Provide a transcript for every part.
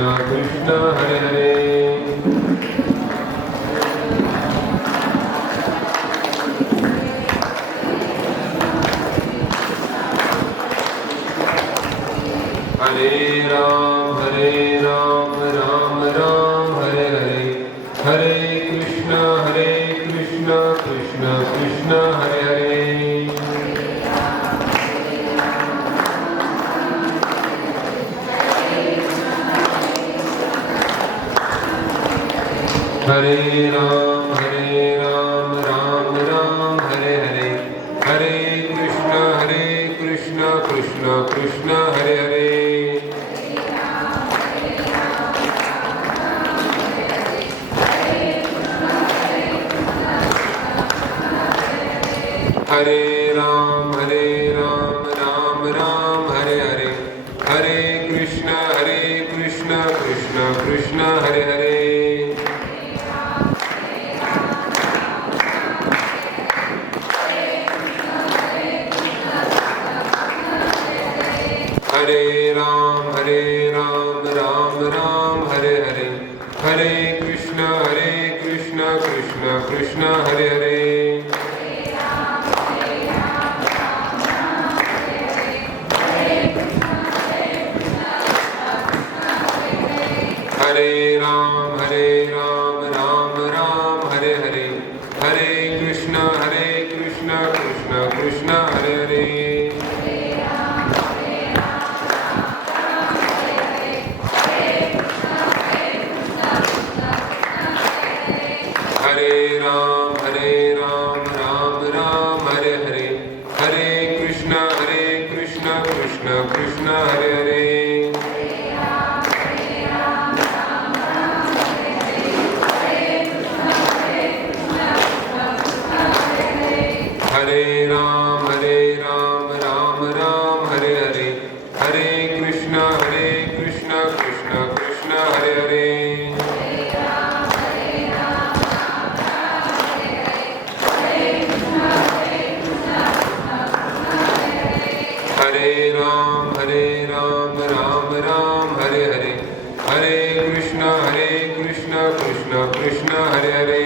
कृष्ण हरे हरे हरे राम राम राम हरे हरे हरे कृष्ण कृष्ण कृष्ण हरे हरे हरे राम राम राम हरे हरे हरे कृष्ण कृष्ण कृष्ण हरे हरे हरे राम राम राम हरे हरे हरे कृष्ण कृष्ण कृष्ण हरे हरे हरे राम राम राम हरे हरे हरे कृष्ण कृष्ण कृष्ण हरे हरे हरे राम राम राम हरे हरे हरे कृष्ण कृष्ण कृष्ण हरे हरे हरे राम राम राम हरे हरे हरे कृष्ण कृष्ण कृष्ण हरे हरे हरे राम राम राम हरे हरे हरे कृष्ण कृष्ण कृष्ण हरे हरे हरे राम राम राम हरे हरे हरे कृष्ण कृष्ण कृष्ण हरे हरे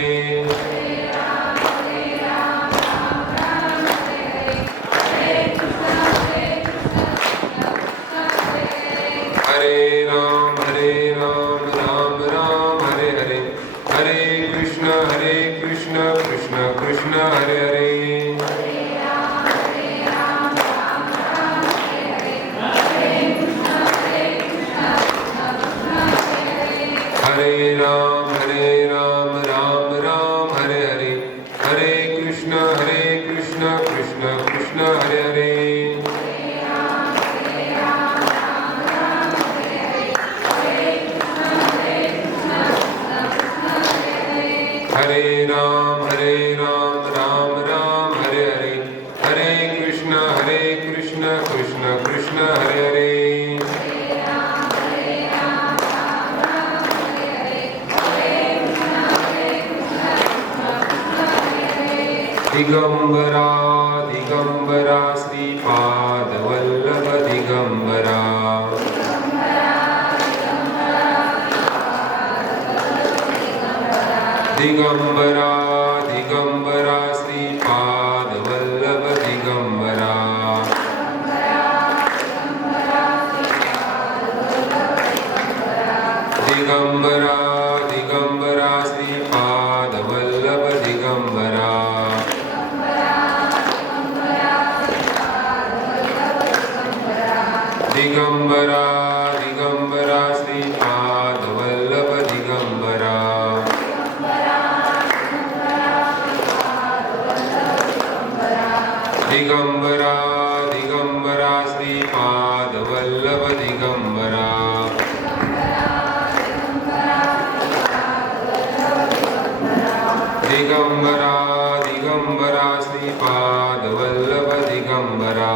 हरे राम राम राम हरे हरे हरे कृष्ण कृष्ण कृष्ण हरे हरे हरे राम राम राम हरे हरे हरे कृष्ण कृष्ण कृष्ण हरे हरे हरे राम राम राम हरे हरे हरे कृष्ण कृष्ण कृष्ण हरे हरे दिगंबरा दिगंबरा श्रीपाद वल्लभ दिगंबरा दिगंबरा दिगंबरा श्रीपाद वल्लभ दिगंबरा दिगंबरा दिगंबरा श्रीपाद वल्लभ दिगंबरा दिगंबरा दिगंबरा श्रीपाद वल्लभ दिगंबरा दिगंबरा दिगंबरा श्रीपाद वल्लभ दिगंबरा दिगंबरा दिगंबरा श्रीपाद वल्लभ दिगंबरा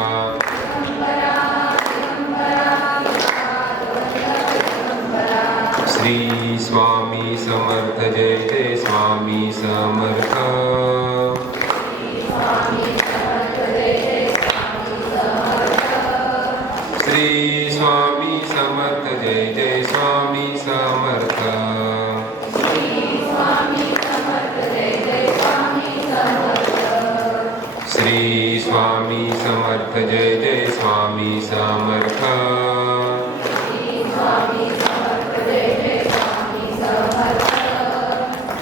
श्री स्वामी समर्थ जय जय स्वामी समर्थ श्री स्वामी समर्थ जय जय स्वामी जय जय स्वामी समर्थ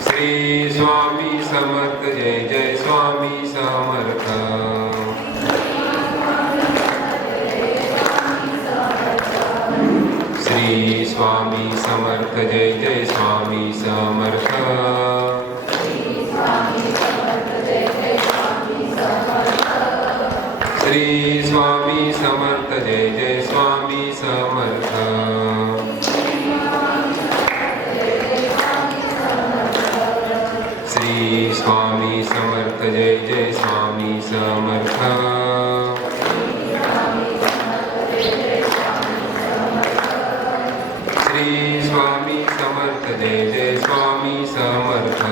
श्री स्वामी समर्थ जय जय स्वामी समर्थ श्री स्वामी समर्थ जय जय स्वामी समर्थ श्री स्वामी समर्थ जय जय स्वामी समर्थ श्री स्वामी समर्थ जय जय स्वामी समर्थ श्री स्वामी समर्थ जय जय स्वामी समर्थ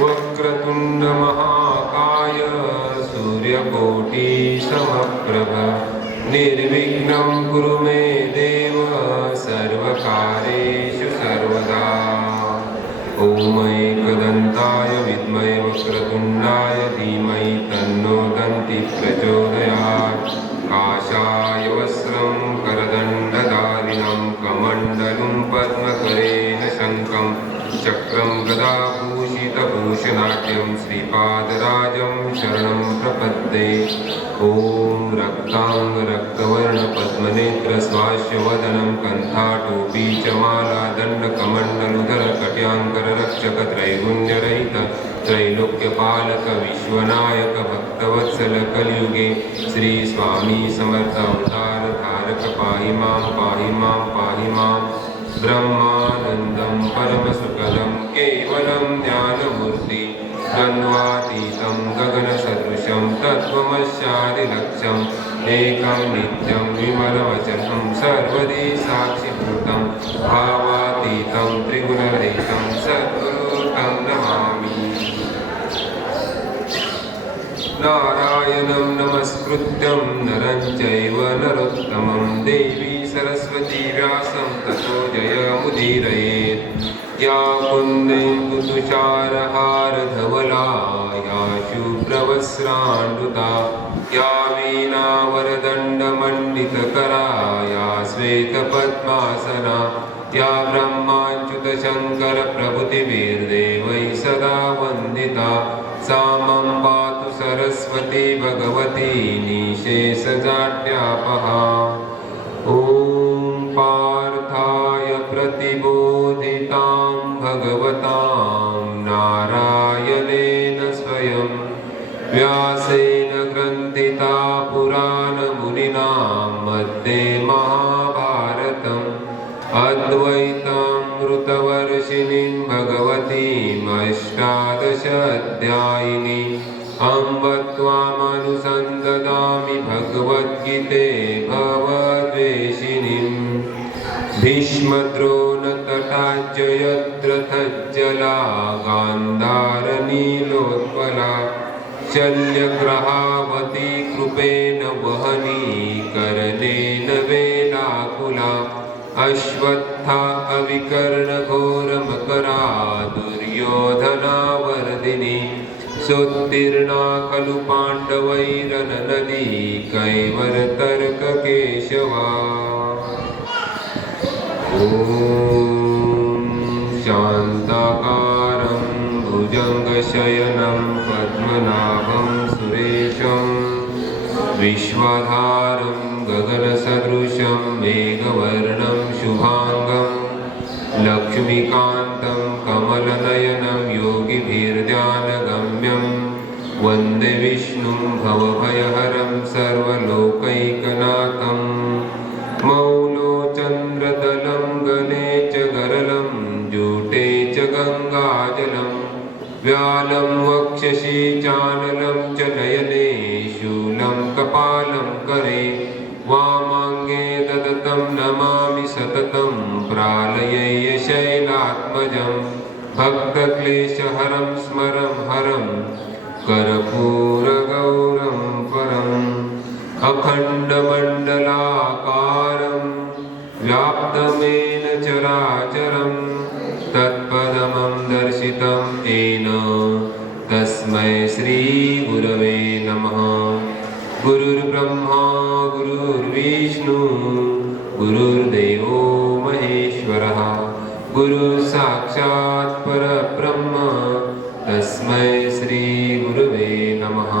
वक्रतुंड महाकाय सूर्यकोटि समप्रभ निर्विघ्नं कुरु मे देव सर्वकार्येषु सर्वदा ॐ एकदन्ताय विद्महे वक्रतुण्डाय धीमहि तन्नो दन्ति प्रचोदयात् काषाय वस्त्रं करदण्डधारिणं कमण्डलुं पद्मकरेण शङ्खं चक्रं गदाभूषितभूषणाढ्यं श्रीपादराजं शरणं प्रपद्ये ॐ रक्ताङ्गरक्तवर्णपद्मनेत्रस्वास्यवदनं कण्ठाटोपी च माला दण्डकमण्डलुधर कट्याङ्कररक्षकत्रैगुण्यरहित त्रैलोक्यपालक विश्वनायक भक्तवत्सल कलियुगे श्री स्वामी समर्थ अवतार धारक पाहि मां ब्रह्मानन्दं परमसुखदं केवलं ज्ञानमूर्ति द्वन्द्वातीतं गगनसदृशं तत्त्वमस्यादिलक्ष्यम् एकं नित्यं विमलवचनं सर्वदी साक्षिभूतं भावातीतं त्रिगुणरहितं सद्गुरुं नमामि नारायणं नमस्कृत्यं नरं चैव नरोत्तमं देवी सरस्वती व्यासं ततो जयमुदीरयेत् या कुन्देन्दुतुषारहारधवला या शुभ्रवस्त्राण्डुता या वीणावरदण्डमण्डितकरा या श्वेतपद्मासना या ब्रह्माच्युतशङ्करप्रभृतिभिर्देवैः सदा वन्दिता सा मम पातु सरस्वती भगवती निःशेषजाड्यापहा ॐ पार्थाय प्रतिबोधितां भगवतां नारायणेन स्वयं व्यासेन ग्रन्थिता पुराणमुनिना मध्ये महाभारतम् अद्वैतामृतवर्षिणीं भगवतीम् अष्टादशाध्यायिनी अम्ब त्वामनुसन्ददामि भगवद्गीते भवद्वेषिणीं भीष्मद्रोणतटाज्जयद्रथज्जला गान्धारनीलोत्पला शल्यग्रहावती कृपेण वहनी कर्णेन वेलाकुला अश्वत्था अविकर्णघोरमकरा दुर्योधनावर्धिनी सोत्तीर्णा खलु पाण्डवैरननदी कैवरतर्ककेशवा ॐ शान्ताकारं भुजङ्गशयनं पद्मनाभं सुरेशं विश्वाधारं गगनसदृशं मेघवर्णं शुभाङ्गं लक्ष्मीकान्तं कमलनयनं योगिभिर्ध्यानगम्यं वन्दे विष्णुं भवभयहरं सर्वलोकैकनाथं मौलोचन्द्रदलं गले च गरलं जूटे च गङ्गाजलं व्यालं वक्षसि चानलं च नयने शूलं कपालं करे वामाङ्गे ददतं नमामि सततं प्रालयेय शैलात्मजं भक्तक्लेशहरं स्मरं हरं कर्पूरगौरं परम् अखण्डमण्डलाकारं व्याप्तमेन चराचरं तत्पदमं दर्शितं येन तस्मै श्री गुरवे नमः। गुरुर्ब्रह्मा गुरुर्विष्णू गुरुर्देवो महेश्वरः गुरुः साक्षात् परब्रह्म तस्मै श्री गुरवे नमः।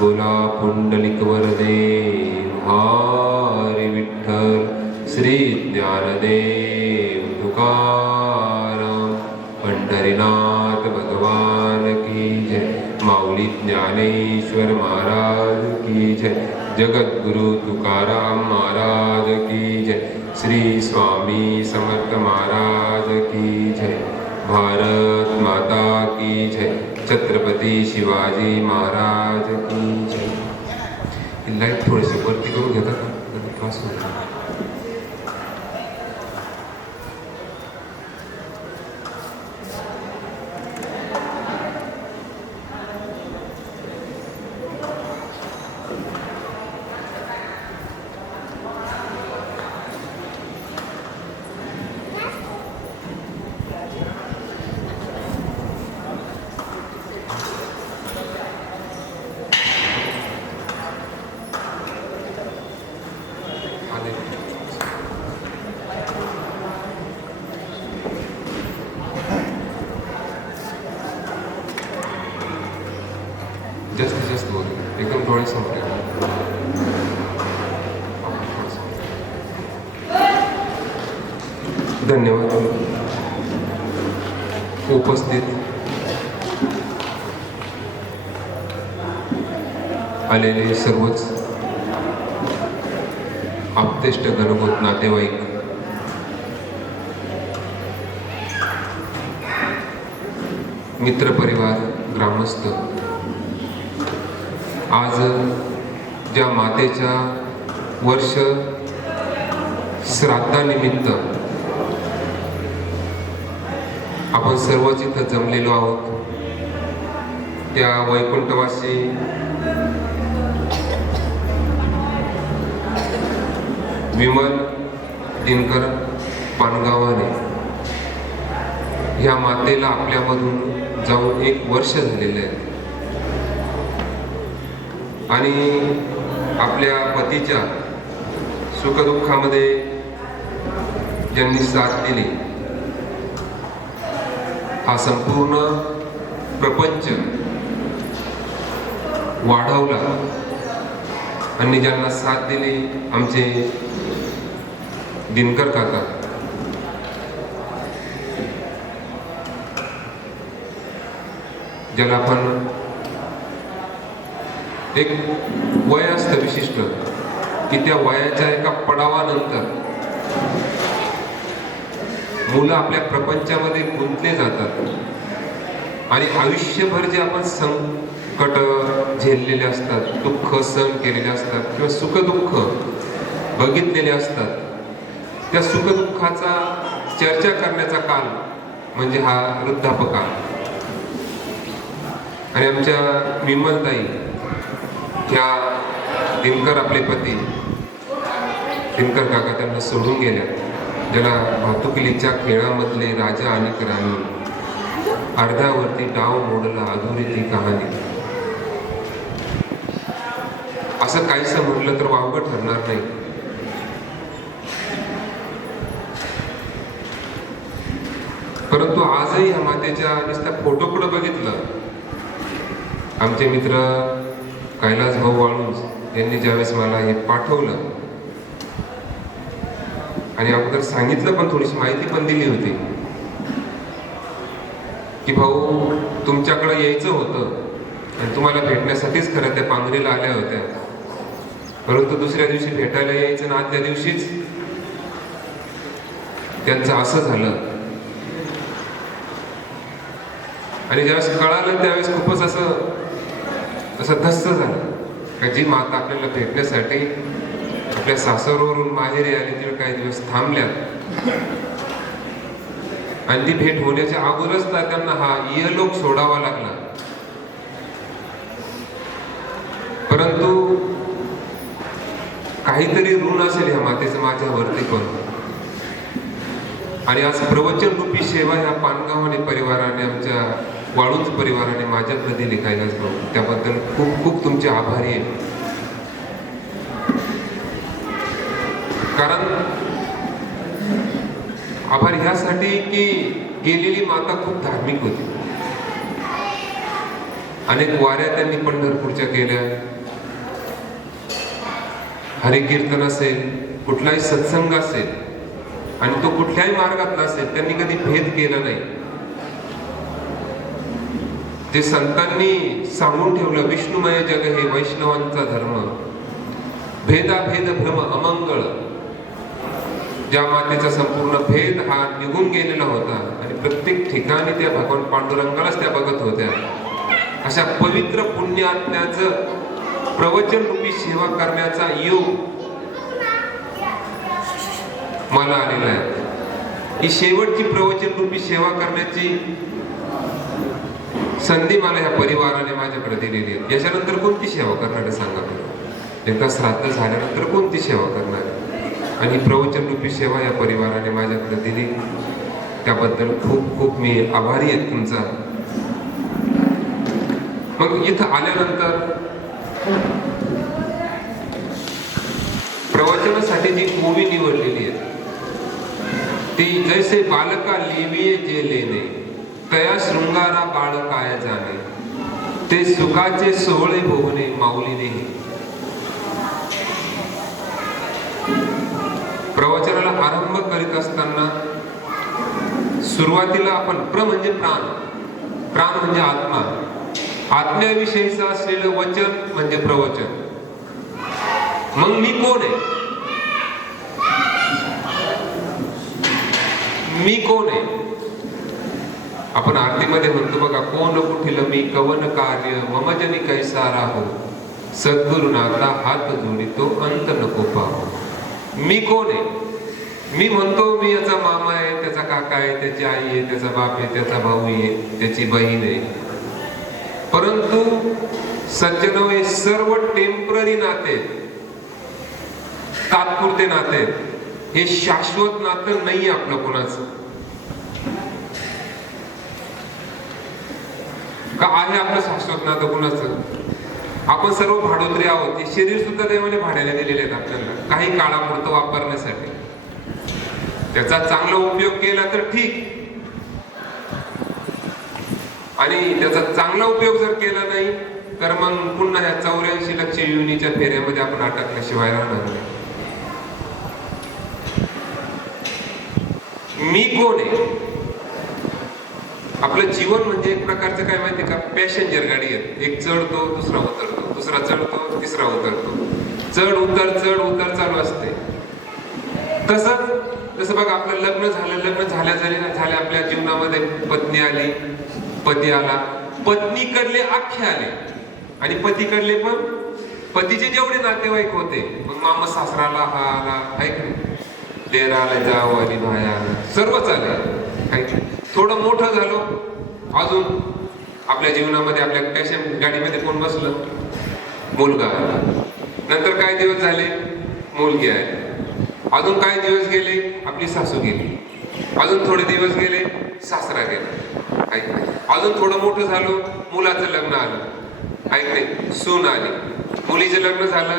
बोला पुंडलिक वरदे हरी विठ्ठल श्री ज्ञानदेव तुकाराम पंढरीनाथ भगवान की जय। माऊली ज्ञानेश्वर महाराज की जय। जगद्गुरु तुकाराम महाराज की जय। श्री स्वामी समर्थ महाराज की जय। भारत माता की जय। छत्रपती शिवाजी महाराज की जय। लाईट थोडीशी वरती करून घेता का? त्रास होतो. जास्त बोल एकदम डोळे संपले. धन्यवाद. उपस्थित आलेले सर्वच आप्तेष्ट गणगोत नातेवाईक, मित्रपरिवार, ग्रामस्थ, आज ज्या मातेच्या वर्ष श्राद्धानिमित्त आपण सर्वच इथं जमलेलो आहोत, त्या वैकुंठवासी विमल दिनकर पानगावाने ह्या मातेला आपल्यामधून जाऊन 1 वर्ष झालेलं आहे आणि आपल्या पतीच्या सुखदुःखामध्ये ज्यांनी साथ दिली, हा संपूर्ण प्रपंच वाढवला आणि ज्यांना साथ दिली आमचे दिनकर काका, ज्याला आपण एक वय असतं विशिष्ट की त्या वयाच्या एका पडावानंतर मुलं आपल्या प्रपंचामध्ये गुंतले जातात आणि आयुष्यभर जे आपण संकट झेललेले असतात, दुःख सहन केलेले असतात किंवा सुखदुःख बघितलेले असतात, त्या सुखदुःखाचा चर्चा करण्याचा काल म्हणजे हा वृद्धापकाळ. आणि आमच्या विमलताई ह्या दिनकर आपले पती दिनकर काका त्यांना सोडून गेल्या, ज्याला भातुकलीच्या खेळामधले राजा आणि राणी, अर्ध्यावरती डाव मोडला अधुरी ती कहाणी, असं काहीसं म्हटलं तर वावगं ठरणार नाही. परंतु आजही ह्या मातेच्या नुसत्या फोटोकडे बघितलं, आमचे मित्र कैलास भाऊ वाळुंज यांनी ज्यावेळेस मला हे पाठवलं आणि अगोदर सांगितलं पण थोडीशी माहिती पण दिली होती की भाऊ तुमच्याकडे यायचं होतं आणि तुम्हाला भेटण्यासाठीच खरं त्या पांगरीला आल्या होत्या, परंतु दुसऱ्या दिवशी भेटायला यायचं ना आदल्या दिवशीच त्यांचं असं झालं. आणि ज्यावेळेस कळालं त्यावेळेस खूपच असं धस्स झालं का जी माता आपल्याला भेटण्यासाठी आपल्या सासरवरून माहेरी आली ती काही दिवस थांबल्यात आणि ती भेट होण्याच्या अगोदरच त्यांना हा इहलोक सोडावा लागला. परंतु काहीतरी ऋण असेल ह्या मातेचं माझ्यावरती पण. आणि आज प्रवचन रूपी सेवा ह्या पानगाव आणि परिवाराने आमच्या वाळूंज परिवाराने माझ्याप्रती लिखायलाच नको. त्याबद्दल खूप खूप तुमचे आभारी आहे. कारण आभार ह्यासाठी की गेलेली माता खूप धार्मिक होती. अनेक वाऱ्या त्यांनी पंढरपूरच्या केल्या. हरिकीर्तन असेल, कुठलाही सत्संग असेल, आणि तो कुठल्याही मार्गात नसेल, त्यांनी कधी भेद केला नाही. जे संतांनी सांगून ठेवलं, विष्णुमय जग हे वैष्णवांचा धर्म, भेदाभेद भ्रम अमंगळ. ज्या मातेचा संपूर्ण भेद हा निघून गेलेला होता आणि प्रत्येक ठिकाणी त्या भगवान पांडुरंगालाच त्या बघत होत्या. अशा पवित्र पुण्यात्म्याचं प्रवचन रूपी सेवा करण्याचा योग मला आलेला आहे. ही शेवटची प्रवचन रूपी सेवा करण्याची संधी मला ह्या परिवाराने माझ्याकडे दिलेली आहे. याच्यानंतर कोणती सेवा करणार आहे सांगा बरं? एकदा श्राद्ध झाल्यानंतर कोणती सेवा करणार आहे? आणि ही प्रवचन रूपी सेवा या परिवाराने माझ्याकडे दिली, त्याबद्दल खूप खूप मी आभारी आहे तुमचा. मग इथं आल्यानंतर प्रवचनासाठी जी मूवी निवडलेली आहे ती जैसे बालका लिविये जे लेणे, तया शृंगारा बाळ काय जाणे, ते सुखाचे सोहळे भोगणे माऊलीने. प्रवचनाला आरंभ करीत असताना सुरुवातीला आपण म्हणजे प्राण, प्राण म्हणजे आत्मा, आत्म्याविषयीचं असलेलं वचन म्हणजे प्रवचन. मग मी कोण आहे? मी कोण आहे? आपण आरतीमध्ये म्हणतो बघा, कोण कुठील मी कवन कार्य ममजनी कैसा राहो, सद्गुरुनाथा हात जोडितो अंत नको पाहो. मी कोण आहे? मी म्हणतो मी याचा मामा आहे, त्याचा काका आहे, त्याची आई आहे, त्याचा बाप आहे, त्याचा भाऊ आहे, त्याची बहीण आहे. परंतु सज्जनो, हे सर्व टेम्पररी नाते, तात्पुरते नाते, हे शाश्वत नातं नाही आपलं कोणाचं. का आहे आपलं शाश्वत नातं कोणाचं? आपण सर्व भाडोत्री आहोत. हे शरीर सुद्धा देवाने भाड्याला दिलेले आहेत आपल्याला, काही काळापुरतं वापरण्यासाठी. त्याचा चांगला उपयोग केला तर ठीक, आणि त्याचा चांगला उपयोग जर केला नाही तर मग पुन्हा ह्या 84 लक्ष योनीच्या फेऱ्यामध्ये आपण अटकल्याशिवाय राहणार नाही. मी कोण आहे? आपलं जीवन म्हणजे एक प्रकारचं काय माहिती का, पॅसेंजर गाडी आहे. एक चढतो, दुसरा उतरतो, दुसरा चढतो, तिसरा उतरतो, चढ उतर चालू असते. तसं बघा, आपलं लग्न झालं, लग्न झाल्या आपल्या जीवनामध्ये पत्नी आली, पती आला, पत्नीकडले अख्खे आले, आणि पतीकडले पण पतीचे जेवढे नातेवाईक होते, मग मामा सासराला हा आला, ऐक देर आला, जाव आली, भाया आला, सर्वच आले, ऐक. थोडं मोठं झालो, अजून आपल्या जीवनामध्ये आपल्या पॅशन गाडीमध्ये कोण बसलं? मुलगा आला. नंतर काही दिवस झाले मुलगी आली. अजून काही दिवस गेले आपली सासू गेली. अजून थोडे दिवस गेले सासरा गेला. ऐक नाही. अजून थोडं मोठं झालो, मुलाचं लग्न आलं. ऐक नाही. सून आली. मुलीचं लग्न झालं,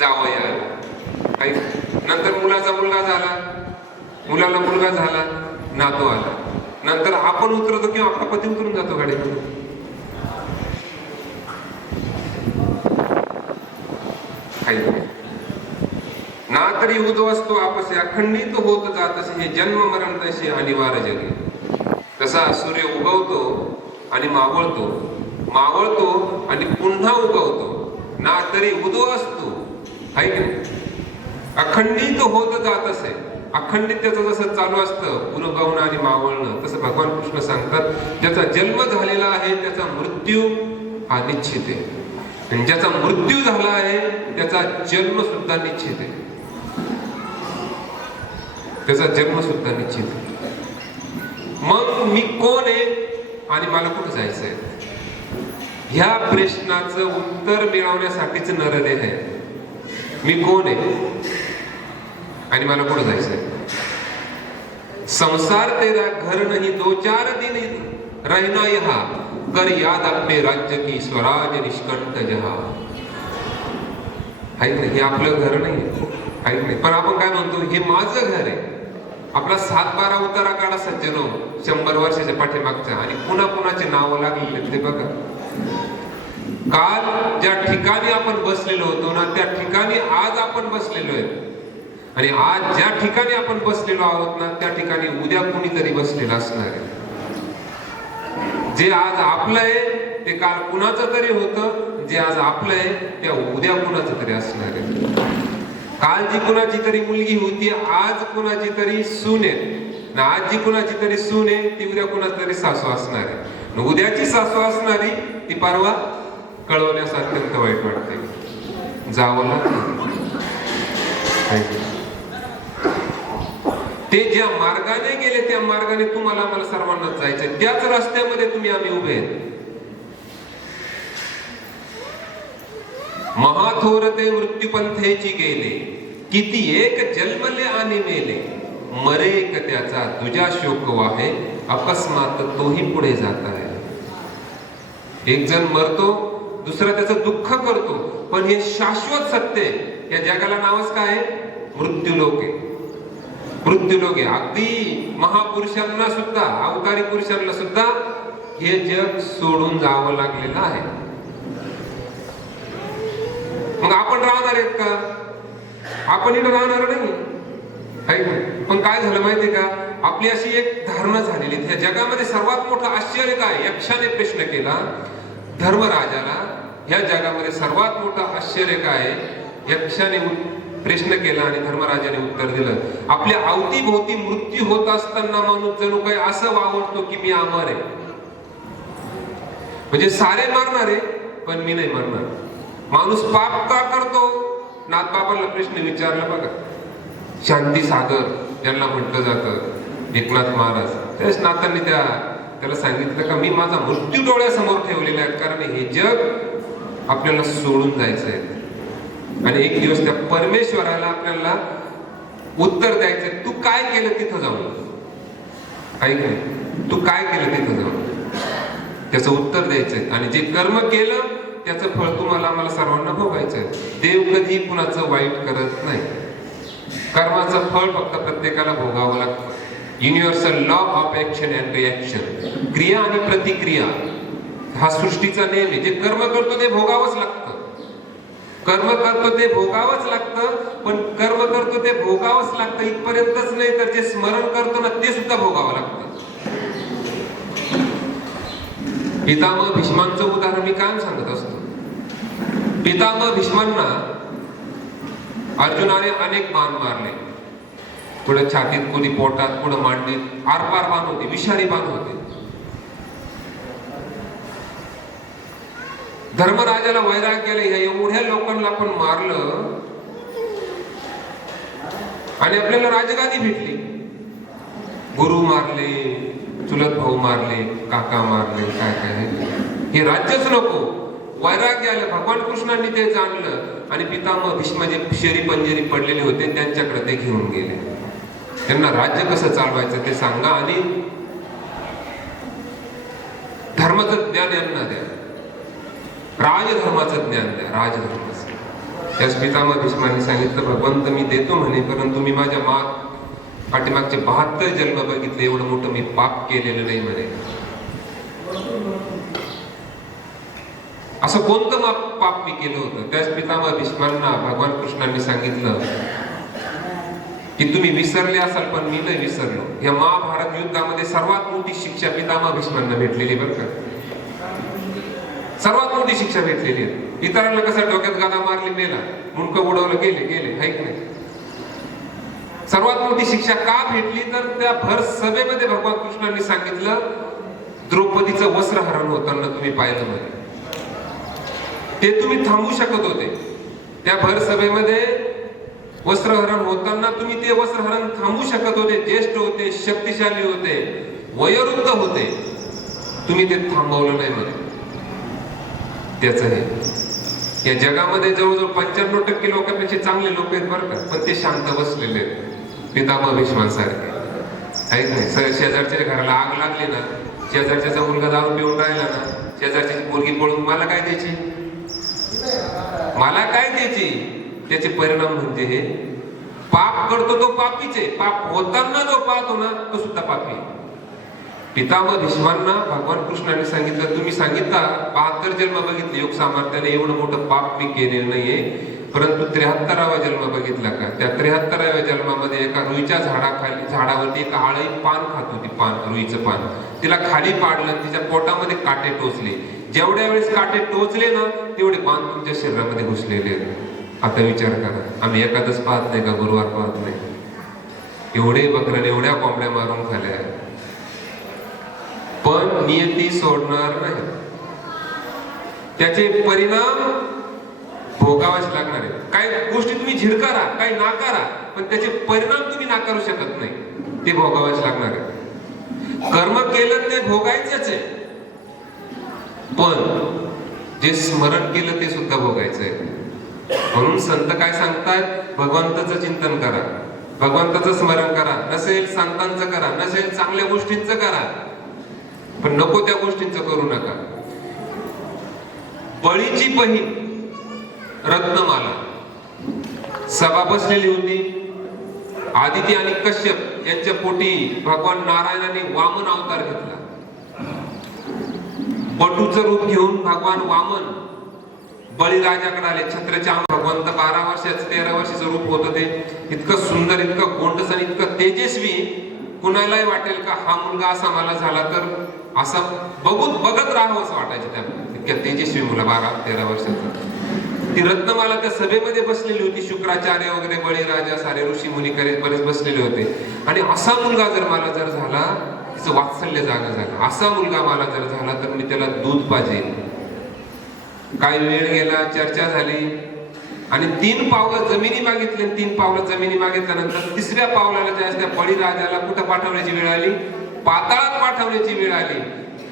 जावई आला. ऐक. नंतर मुलाचा मुलगा झाला, मुलाला मुलगा झाला, नातू आला. नंतर आपण उतरतो किंवा आपला पती उतरून जातो गाडीतून. ना तरी उद्वस्तो आपसे अखंडित होत जातसे, हे जन्म मरण तसे अनिवार्य जगे. तसा सूर्य उगवतो आणि मावळतो आणि पुन्हा उगवतो, ना तरी उद्वस्तो अखंडित होत जात असे. अखंडित त्याचं जसं चालू असतं, उगवणं आणि मावळणं, तसं भगवान कृष्ण सांगतात, ज्याचा जन्म झालेला आहे त्याचा मृत्यू हा निश्चित आहे, आणि ज्याचा मृत्यू झाला आहे त्याचा जन्म सुद्धा निश्चित आहे. त्याचा जन्म सुद्धा निश्चित आहे. मग मी कोण आहे आणि मला कुठं जायचं आहे? ह्या प्रश्नाचं उत्तर मिळवण्यासाठीच नरदेह आहे. मी कोण आहे आणि मला कुठं जायचंय? संसार तेरा घर नाही, दो चार दिन रहना यहाँ, कर याद अपने राज्य की, स्वराज निष्कंठ जहा. ऐक नाही, हे आपलं घर नाही, ऐक नाही. पण आपण काय म्हणतो, हे माझं घर आहे. आपला 7-12 उतारा काढा सज्जनो 100 वर्षाच्या पाठीमागच्या, आणि पुन्हा पुन्हाचे नावं लागलेले ते बघा. काल ज्या ठिकाणी आपण बसलेलो होतो ना, त्या ठिकाणी आज आपण बसलेलो आहे. आणि आज ज्या ठिकाणी आपण बसलेलो आहोत ना, त्या ठिकाणी उद्या कुणीतरी बसलेलं असणार आहे. जे आज आपलं आहे ते काल कुणाचं तरी होतं, जे आज आपलं आहे ते उद्या कुणाचं तरी असणार आहे. काल जी कुणाची तरी मुलगी होती, आज कुणाची तरी सून आहे. आज जी कुणाची तरी सून आहे, ती उद्या कुणाची तरी सासू असणार आहे. उद्याची सासू असणारी ती परवा कळवण्यास अत्यंत वाईट वाटते. जावं लागतं. ते ज्या मार्गाने गेले त्या मार्गाने तुम्हाला मला सर्वांना जायचं, त्याच रस्त्यामध्ये तुम्ही आम्ही उभे आहेत. महाथोर ते मृत्यूपंथेची गेले, किती एक जन्मले आणि मेले, मरे एक त्याचा तुझ्या शोक वाहे, अकस्मात तोही पुढे जात आहे. एक जण मरतो, दुसरा त्याचं दुःख करतो, पण हे शाश्वत सत्य आहे. या जगाला नावच काय आहे? मृत्यूलोक आहे. मृत्यूलोक आहे. अगदी महापुरुषांना सुद्धा, अवतारी पुरुषांना सुद्धा हे जग सोडून जावं लागलेलं आहे. मग आपण राहणार आहेत का? आपण इथं राहणार नाही. पण काय झालं माहितीये का, आपली अशी एक धारणा झालेली, या जगामध्ये सर्वात मोठं आश्चर्य काय? यक्षाने प्रश्न केला धर्मराजाला, या जगामध्ये सर्वात मोठं आश्चर्य काय? यक्षाने प्रश्न केला आणि धर्मराजाने उत्तर दिलं, आपल्या अवतीभोवती मृत्यू होत असताना माणूस जणू काही असं वावरतो की मी अमर आहे. म्हणजे सारे मरणार आहे पण मी नाही मरणार. माणूस पाप का करतो? नाथबाबांना प्रश्न विचारला बघा. शांती सागर ज्यांना म्हटलं जातं, एकनाथ महाराज, त्याच नाथांनी त्याला सांगितलं का मी माझा मृत्यू डोळ्यासमोर ठेवलेला आहे, कारण हे जग आपल्याला सोडून जायचं आहे. आणि एक दिवस त्या परमेश्वराला आपल्याला उत्तर द्यायचंय, तू काय केलं तिथं जाऊन. ऐक नाही, तू काय केलं तिथं जाऊन त्याचं उत्तर द्यायचंय. आणि जे कर्म केलं त्याचं फळ तुम्हाला आम्हाला सर्वांना भोगायचंय. देव कधी कुणाचं वाईट करत नाही. कर्माचं फळ फक्त प्रत्येकाला भोगावं लागतं. Universal law of action and reaction, क्रिया आणि प्रतिक्रिया हा सृष्टीचा नियम आहे. जे कर्म करतो ते भोगावंच लागतं. कर्म करतो ते भोगावंच लागतं. पण कर्म करतो ते भोगावंच लागतं इथपर्यंतच नाही, तर जे स्मरण करतो ना ते सुद्धा भोगावं लागतं. पितामह भीष्मांचं उदाहरण मी कायम सांगत असतो. पितामह भीष्मांना अर्जुनाने अनेक बाण मारले. पुढे छातीत, कुणी पोटात, पुढे मांडीत, आरपार बाण होते, विषारी बाण होते. धर्मराजाला वैराग केला, एवढ्या लोकांना आपण मारलं आणि आपल्याला राजगादी भेटली. गुरु मारले, चुलत भाऊ मारले, काका मारले, काय काय, हे राज्यच नको. वैराग्य आलं. भगवान कृष्णांनी ते जाणलं आणि पितामह भीष्म जे शेरी पंजेरी पडलेले होते त्यांच्याकडे ते घेऊन गेले. त्यांना राज्य कसं चालवायचं ते सांगा आणि धर्माचं ज्ञान यांना द्या, राजधर्माचं ज्ञान द्या, राजधर्माचं. त्याच पितामह भीष्मांनी सांगितलं, भगवंत मी देतो म्हणे, परंतु मी माझ्या पाठीमागचे 72 जन्म बघितले, एवढं मोठं मी पाप केलेलं नाही म्हणे. असं कोणतं पाप मी केलं होतं? त्याच पितामह भीष्मांना भगवान कृष्णांनी सांगितलं की तुम्ही विसरले असाल पण मी नाही विसरलो. या महाभारत युद्धामध्ये सर्वात मोठी शिक्षा पितामह भीष्मांना भेटलेली बरं का. सर्वात मोठी शिक्षा भेटलेली आहे. इतरांना कसं डोक्यात गादा मारली, मेला, मुंडकं उडवलं, गेले, हायक नाही. सर्वात मोठी शिक्षा का भेटली? तर त्या भर सभेमध्ये भगवान कृष्णांनी सांगितलं, द्रौपदीचं वस्त्रहरण होताना तुम्ही पाहिलं म्हणे. ते तुम्ही थांबू शकत होते. त्या भर सभेमध्ये वस्त्रहरण होताना तुम्ही ते वस्त्रहरण थांबू शकत होते. ज्येष्ठ होते, शक्तिशाली होते, वयोवृद्ध होते, तुम्ही ते थांबवलं नाही म्हणे. त्याच हे या जगामध्ये जवळजवळ 95% लोकांपेक्षा चांगले लोक आहेत बरं का, पण ते शांत बसलेले आहेत. पितामह भीष्मांसारखे आहेत नाही. शेजारच्या घराला आग लागली ना शेजारच्याचा मुलगा दारू पिऊन राहिला ना, शेजारची मुलगी पळून मला काय द्यायची, मला काय द्यायची? त्याचे परिणाम म्हणजे हे पाप करतो तो पापीचे, पाप होताना जो पाहतो ना तो सुद्धा पापी. पितामह भीष्मांना भगवान कृष्णाने सांगितलं, तुम्ही सांगितला 72 जन्म बघितले योग सामर्थ्याने, एवढं मोठं पाप मी केलेलं नाहीये, परंतु 73वा जन्म बघितला का? त्या 73व्या जन्मामध्ये एका रुईच्या झाडावरती एक आळी पान खात होती, रुईचं पान. तिला खाली पाडलं, तिच्या पोटामध्ये काटे टोचले. जेवढ्या वेळेस काटे टोचले ना तेवढे पान तुमच्या शरीरामध्ये घुसलेले. आता विचार करा, आम्ही एखादच पाहत नाही का, गुरुवार पाहत नाही? एवढे बकऱ्याने एवढ्या कोंबड्या मारून खाल्या, पण नियती सोडणार नाही. त्याचे परिणाम भोगावेच लागणार आहे. काही गोष्टी तुम्ही झिडकारा, काही नाकारा, पण त्याचे परिणाम तुम्ही नाकारू शकत नाही, ते भोगावेच लागणार आहे. कर्म केलं ते भोगायचंच आहे, पण जे स्मरण केलं ते सुद्धा भोगायचं आहे. म्हणून संत काय सांगतात, भगवंताचं चिंतन करा, भगवंताचं स्मरण करा, नसेल संतांचं करा, नसेल चांगल्या गोष्टींचं करा, पण नको त्या गोष्टींचं करू नका. बळीची बहीण रत्नमाला सभा बसलेली होती. आदिती आणि कश्यप यांच्या पोटी भगवान नारायणाने वामन अवतार घेतला. बटूचं रूप घेऊन भगवान वामन बळीराजाकडे आले. छत्रच्या भगवंत 12 वर्षाचं 13 वर्षाचं रूप होतं ते. इतकं सुंदर, इतकं गोंडस आणि इतकं तेजस्वी, कुणालाही वाटेल का हा मुलगा असा मला झाला तर असा बघत राहावं असं वाटायचं त्या इतक्या तेजस्वी मुला 12-13 वर्षाचा. ती रत्नमाला त्या सभेमध्ये बसलेली होती. शुक्राचार्य वगैरे, बळीराजा, सारे ऋषी मुनी बरेच बसलेले होते. आणि असा मुलगा जर मला जर झाला, तिचं वात्सल्य जागा झालं, असा मुलगा मला जर झाला तर मी त्याला दूध पाजेल. काही वेळ गेला, चर्चा झाली आणि 3 पावलं जमिनी मागितली. 3 पावलं जमिनी मागितल्यानंतर 3ऱ्या पावलाला ज्यावेळेस त्या बळीराजाला कुठं पाठवण्याची वेळ आली, पाताळात पाठवण्याची वेळ आली,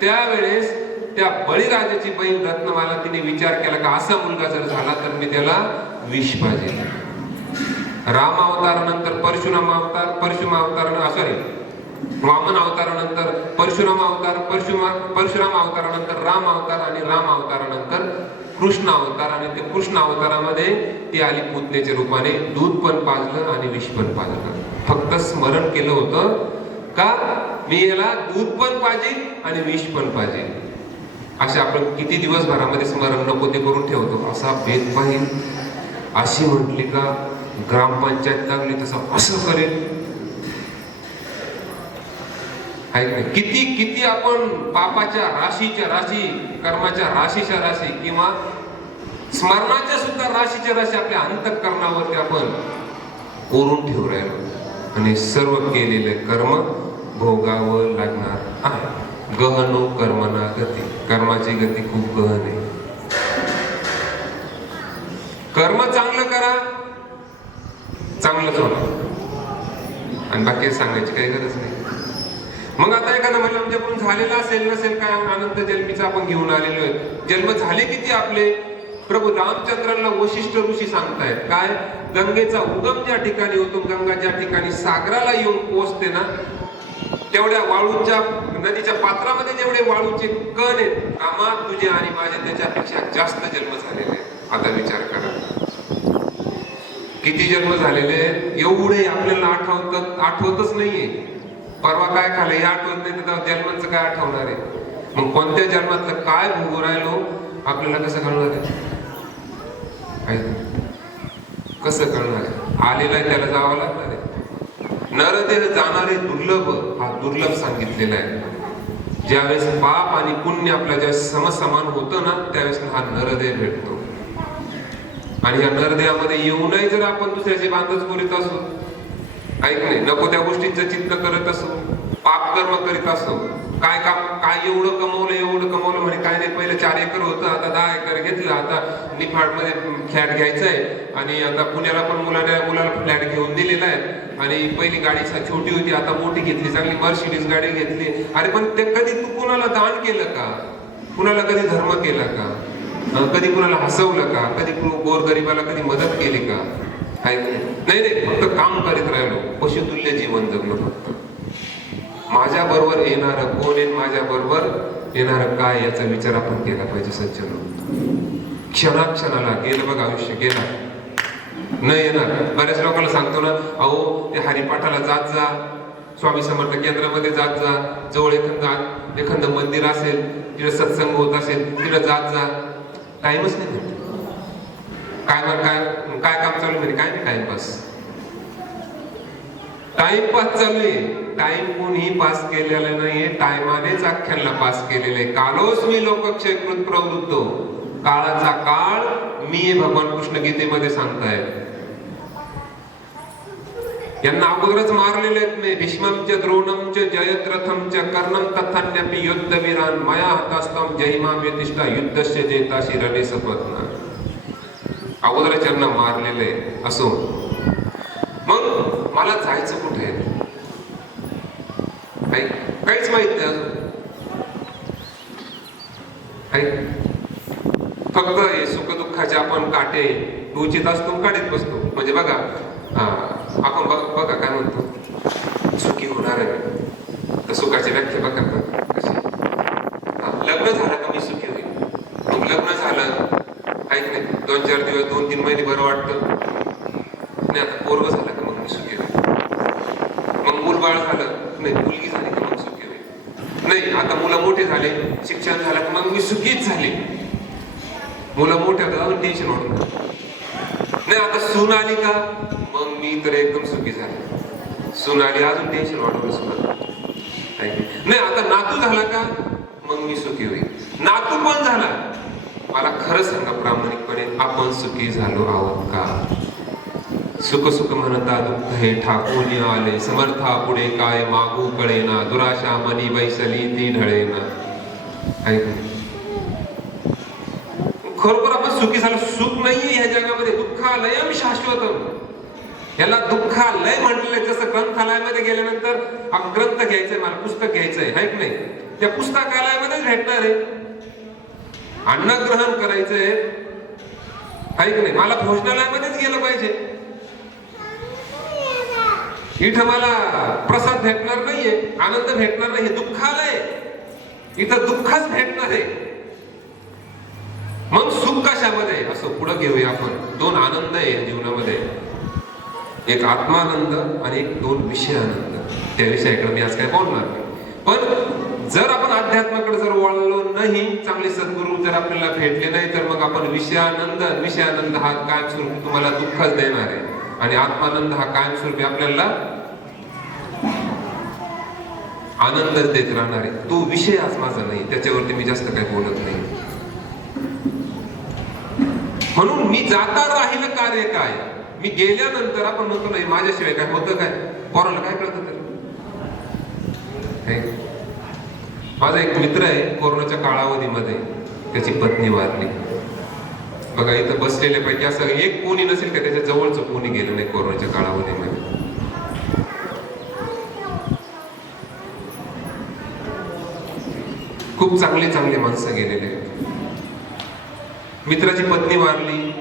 त्यावेळेस त्या बळीराजाची बहीण रत्नमाला तिने विचार केला का असा मुलगा जर झाला तर मी त्याला विष पाजेल. राम अवतारानंतर परशुराम अवतार, वामन अवतारानंतर परशुराम अवतार, परशुराम अवतारानंतर राम अवतार आणि राम अवतारानंतर कृष्ण अवतार. आणि ते कृष्ण अवतारामध्ये ती आली पुतण्याच्या रूपाने. दूध पण पाजलं आणि विष पण पाजलं. फक्त स्मरण केलं होतं का मी याला दूध पण पाजेल आणि विष पण पाजेल. अशा आपण किती दिवसभरामध्ये स्मरण नको ते करून ठेवतो. असा भेद पाहिल, अशी म्हटली का ग्रामपंचायत लागली तसं असं करेल. किती किती आपण पापाच्या राशीच्या राशी, कर्माच्या राशीच्या राशी किंवा स्मरणाच्या सुद्धा राशीच्या राशी आपल्या अंतःकरणावरती आपण कोरून ठेवू राहिलो. आणि सर्व केलेले कर्म भोगावं लागणार आहे. गहनो कर्मना गती, कर्माची गती खूप गहन आहे. कर्म चांगलं करा, चांगलंच होणार आणि बाकी सांगायची काही गरज नाही. मग आता एखादा म्हणलं आमच्याकडून झालेला असेल नसेल काय अनंत जन्मीचा आपण घेऊन आलेलो आहे. जन्म झाले किती आपले? प्रभू रामचंद्रांना वशिष्ठ ऋषी सांगतायत काय, गंगेचा उगम ज्या ठिकाणी होतो, गंगा ज्या ठिकाणी सागराला येऊन पोहोचते ना, तेवढ्या वाळूच्या नदीच्या पात्रामध्ये जेवढे वाळूचे कण आहेत, कामात तुझे आणि माझे त्याच्यापेक्षा जास्त जन्म झालेले आहेत. आता विचार करा किती जन्म झालेले आहेत. एवढे आपल्याला आठवतच नाहीये. परवा काय खाल्लं हे आठवत नाही, तर जन्माचं काय आठवणार आहे? मग कोणत्या जन्मातलं काय भोगू राहिलो आपल्याला कसं कळणार आहे? कसं कळणार आहे? आलेला आहे त्याला जावं लागणार आहे. नरदेह जाणारे दुर्लभ, हा दुर्लभ सांगितलेला आहे. ज्यावेळेस पाप आणि पुण्य आपल्या ज्यावेळेस समसमान होतं ना, त्यावेळेस हा नरदेह भेटतो. आणि या नरदेहामध्ये येऊनही जर आपण दुसऱ्याची बांधच करीत असो, ऐक नाही, नको त्या गोष्टींचं चिंतन करत असो, पाप कर्म करीत असो, काय एवढं कमवलं म्हणे काय नाही, पहिलं 4 एकर होतं, आता 10 एकर घेतलं, आता निफाडमध्ये फ्लॅट घ्यायचा आहे आणि आता पुण्याला पण मुलाला फ्लॅट घेऊन दिलेला आहे. आणि पहिली गाडी छोटी होती, आता मोठी घेतली, चांगली मर्सिडीज गाडी घेतली. अरे पण ते कधी तू कुणाला दान केलं का? कुणाला कधी धर्म केला का? कधी कुणाला हसवलं का? कधी गोरगरिबाला कधी मदत केली का? नाही, फक्त काम करीत राहिलो, पशुतुल्य जीवन जगलो फक्त. माझ्या बरोबर येणार कोण आहे, माझ्या बरोबर येणार काय, याचा विचार आपण केला पाहिजे सज्जन. क्षणाक्षणाला गेलं बघ आयुष्य, गेला न येणार. बऱ्याच लोकांना सांगतो ना, अहो ते हरिपाठाला जात जा, स्वामी समर्थ केंद्रामध्ये जात जा, जवळ एखादं मंदिर असेल, तिथे सत्संग होत असेल, तिथे जात जा. टाइमच नाही भेटत. काय काम चालू म्हणजे काय नाही, टाइमपास. टाइमपास चालू आहे. टाइम कोणीही पास केलेला नाहीये, टायमानेच अख्ख्यांना पास केलेलं आहे. कालोस्मी लोकक्षेकृत प्रवृत्तो, काळाचा काळ मी भगवान कृष्ण गीतेमध्ये सांगतायत. यांना अगोदरच मारलेले आहेत मी. भीष्मं च द्रोणं च जयद्रथं च कर्णं तथान्यपि युद्धवीरान् मया हतास्तं जयिमां यतिष्ठा युद्धस्य जेतासि रणे सपत्ना. अगोदरच यांना मारलेले असो. मग मला जायचं कुठे काहीच माहित नाही अजून. फक्त हे सुखदुःखाचे आपण काटे टोचीत असतो, काढीत बसतो. म्हणजे बघा, आपण बघा काय म्हणतो, सुखी होणार आहे. तर सुखाची व्याख्या बघा कशी. लग्न झालं का मी सुखी होईल. मग लग्न झालं ऐक नाही, 2-4 दिवस 2-3 महिने बरं वाटतं नाही. आता पोरग झालं का मग मी सुखी होईल. मग मूलबाळ झालं नाही, मुलगी झाली का मग सुखी होईल. नाही, आता मुलं मोठे झाले, शिक्षण झालं का मग मी सुखीच झाले. मुलं मोठे होतात अजून टेन्शन वाटत नाही. आता सून आली का मग मी तर एकदम सुखी झाले. सून आली अजून टेन्शन वाढवलं सुद्धा नाही. आता नातू झाला का मग मी सुखी होईल. नातू पण झाला, मला खरं सांगा प्रामाणिकपणे, आपण सुखी झालो आहोत का. सुख सुख म्हणता दुःख हे ठाकून आले, समर्था पुढे काय मागू कळेना, दुराशा मनी बैसली ती ढळेना. खरोखर आपण सुखी झालो. सुख नाहीये ह्या जगामध्ये, दुःखालयम शाश्वतम. याला दुःखालय म्हटलेलं. जसं ग्रंथालयामध्ये गेल्यानंतर आपण ग्रंथ घ्यायचंय, मला पुस्तक घ्यायचंय, आहे की नाही, त्या पुस्तकालयामध्येच भेटणार आहे. अन्न ग्रहण करायचंय, आहे की नाही, मला भोजनालयामध्येच गेलं पाहिजे. इथं मला प्रसाद भेटणार नाहीये, आनंद भेटणार नाही. दुःखालय, इथं दुःखच भेटणार आहे. मग सुख कशामध्ये असं पुढे घेऊया आपण. 2 आनंद आहे जीवनामध्ये, एक आत्मानंद आणि एक 2 विषय आनंद. त्या विषयाकडे मी आज काय बोलणार नाही. पण जर आपण अध्यात्माकडे जर वळलो नाही, चांगले सद्गुरू जर आपल्याला भेटले नाही, तर मग आपण विषयानंद हा कायमस्वरूपी तुम्हाला दुःखच देणार आहे. आणि आत्मानंद हा कायमस्वरूपी आपल्याला आनंदच देत राहणार आहे. तो विषय आज माझा नाही, त्याच्यावरती मी जास्त काही बोलत नाही. म्हणून मी जाता राहिलं कार्य काय. मी गेल्यानंतर आपण म्हणतो नाही माझ्याशिवाय काय होतं काय, पोराला काय कळतं तर. माझा एक मित्र आहे, कोरोनाच्या काळावधीमध्ये त्याची पत्नी वारली. बघा इथं बसलेल्यापैकी असं एक कोणी नसेल का त्याच्या जवळचं कोणी गेलं नाही कोरोनाच्या काळावधीमध्ये. खूप चांगले चांगले माणसं गेलेले आहेत. मित्राची पत्नी वारली.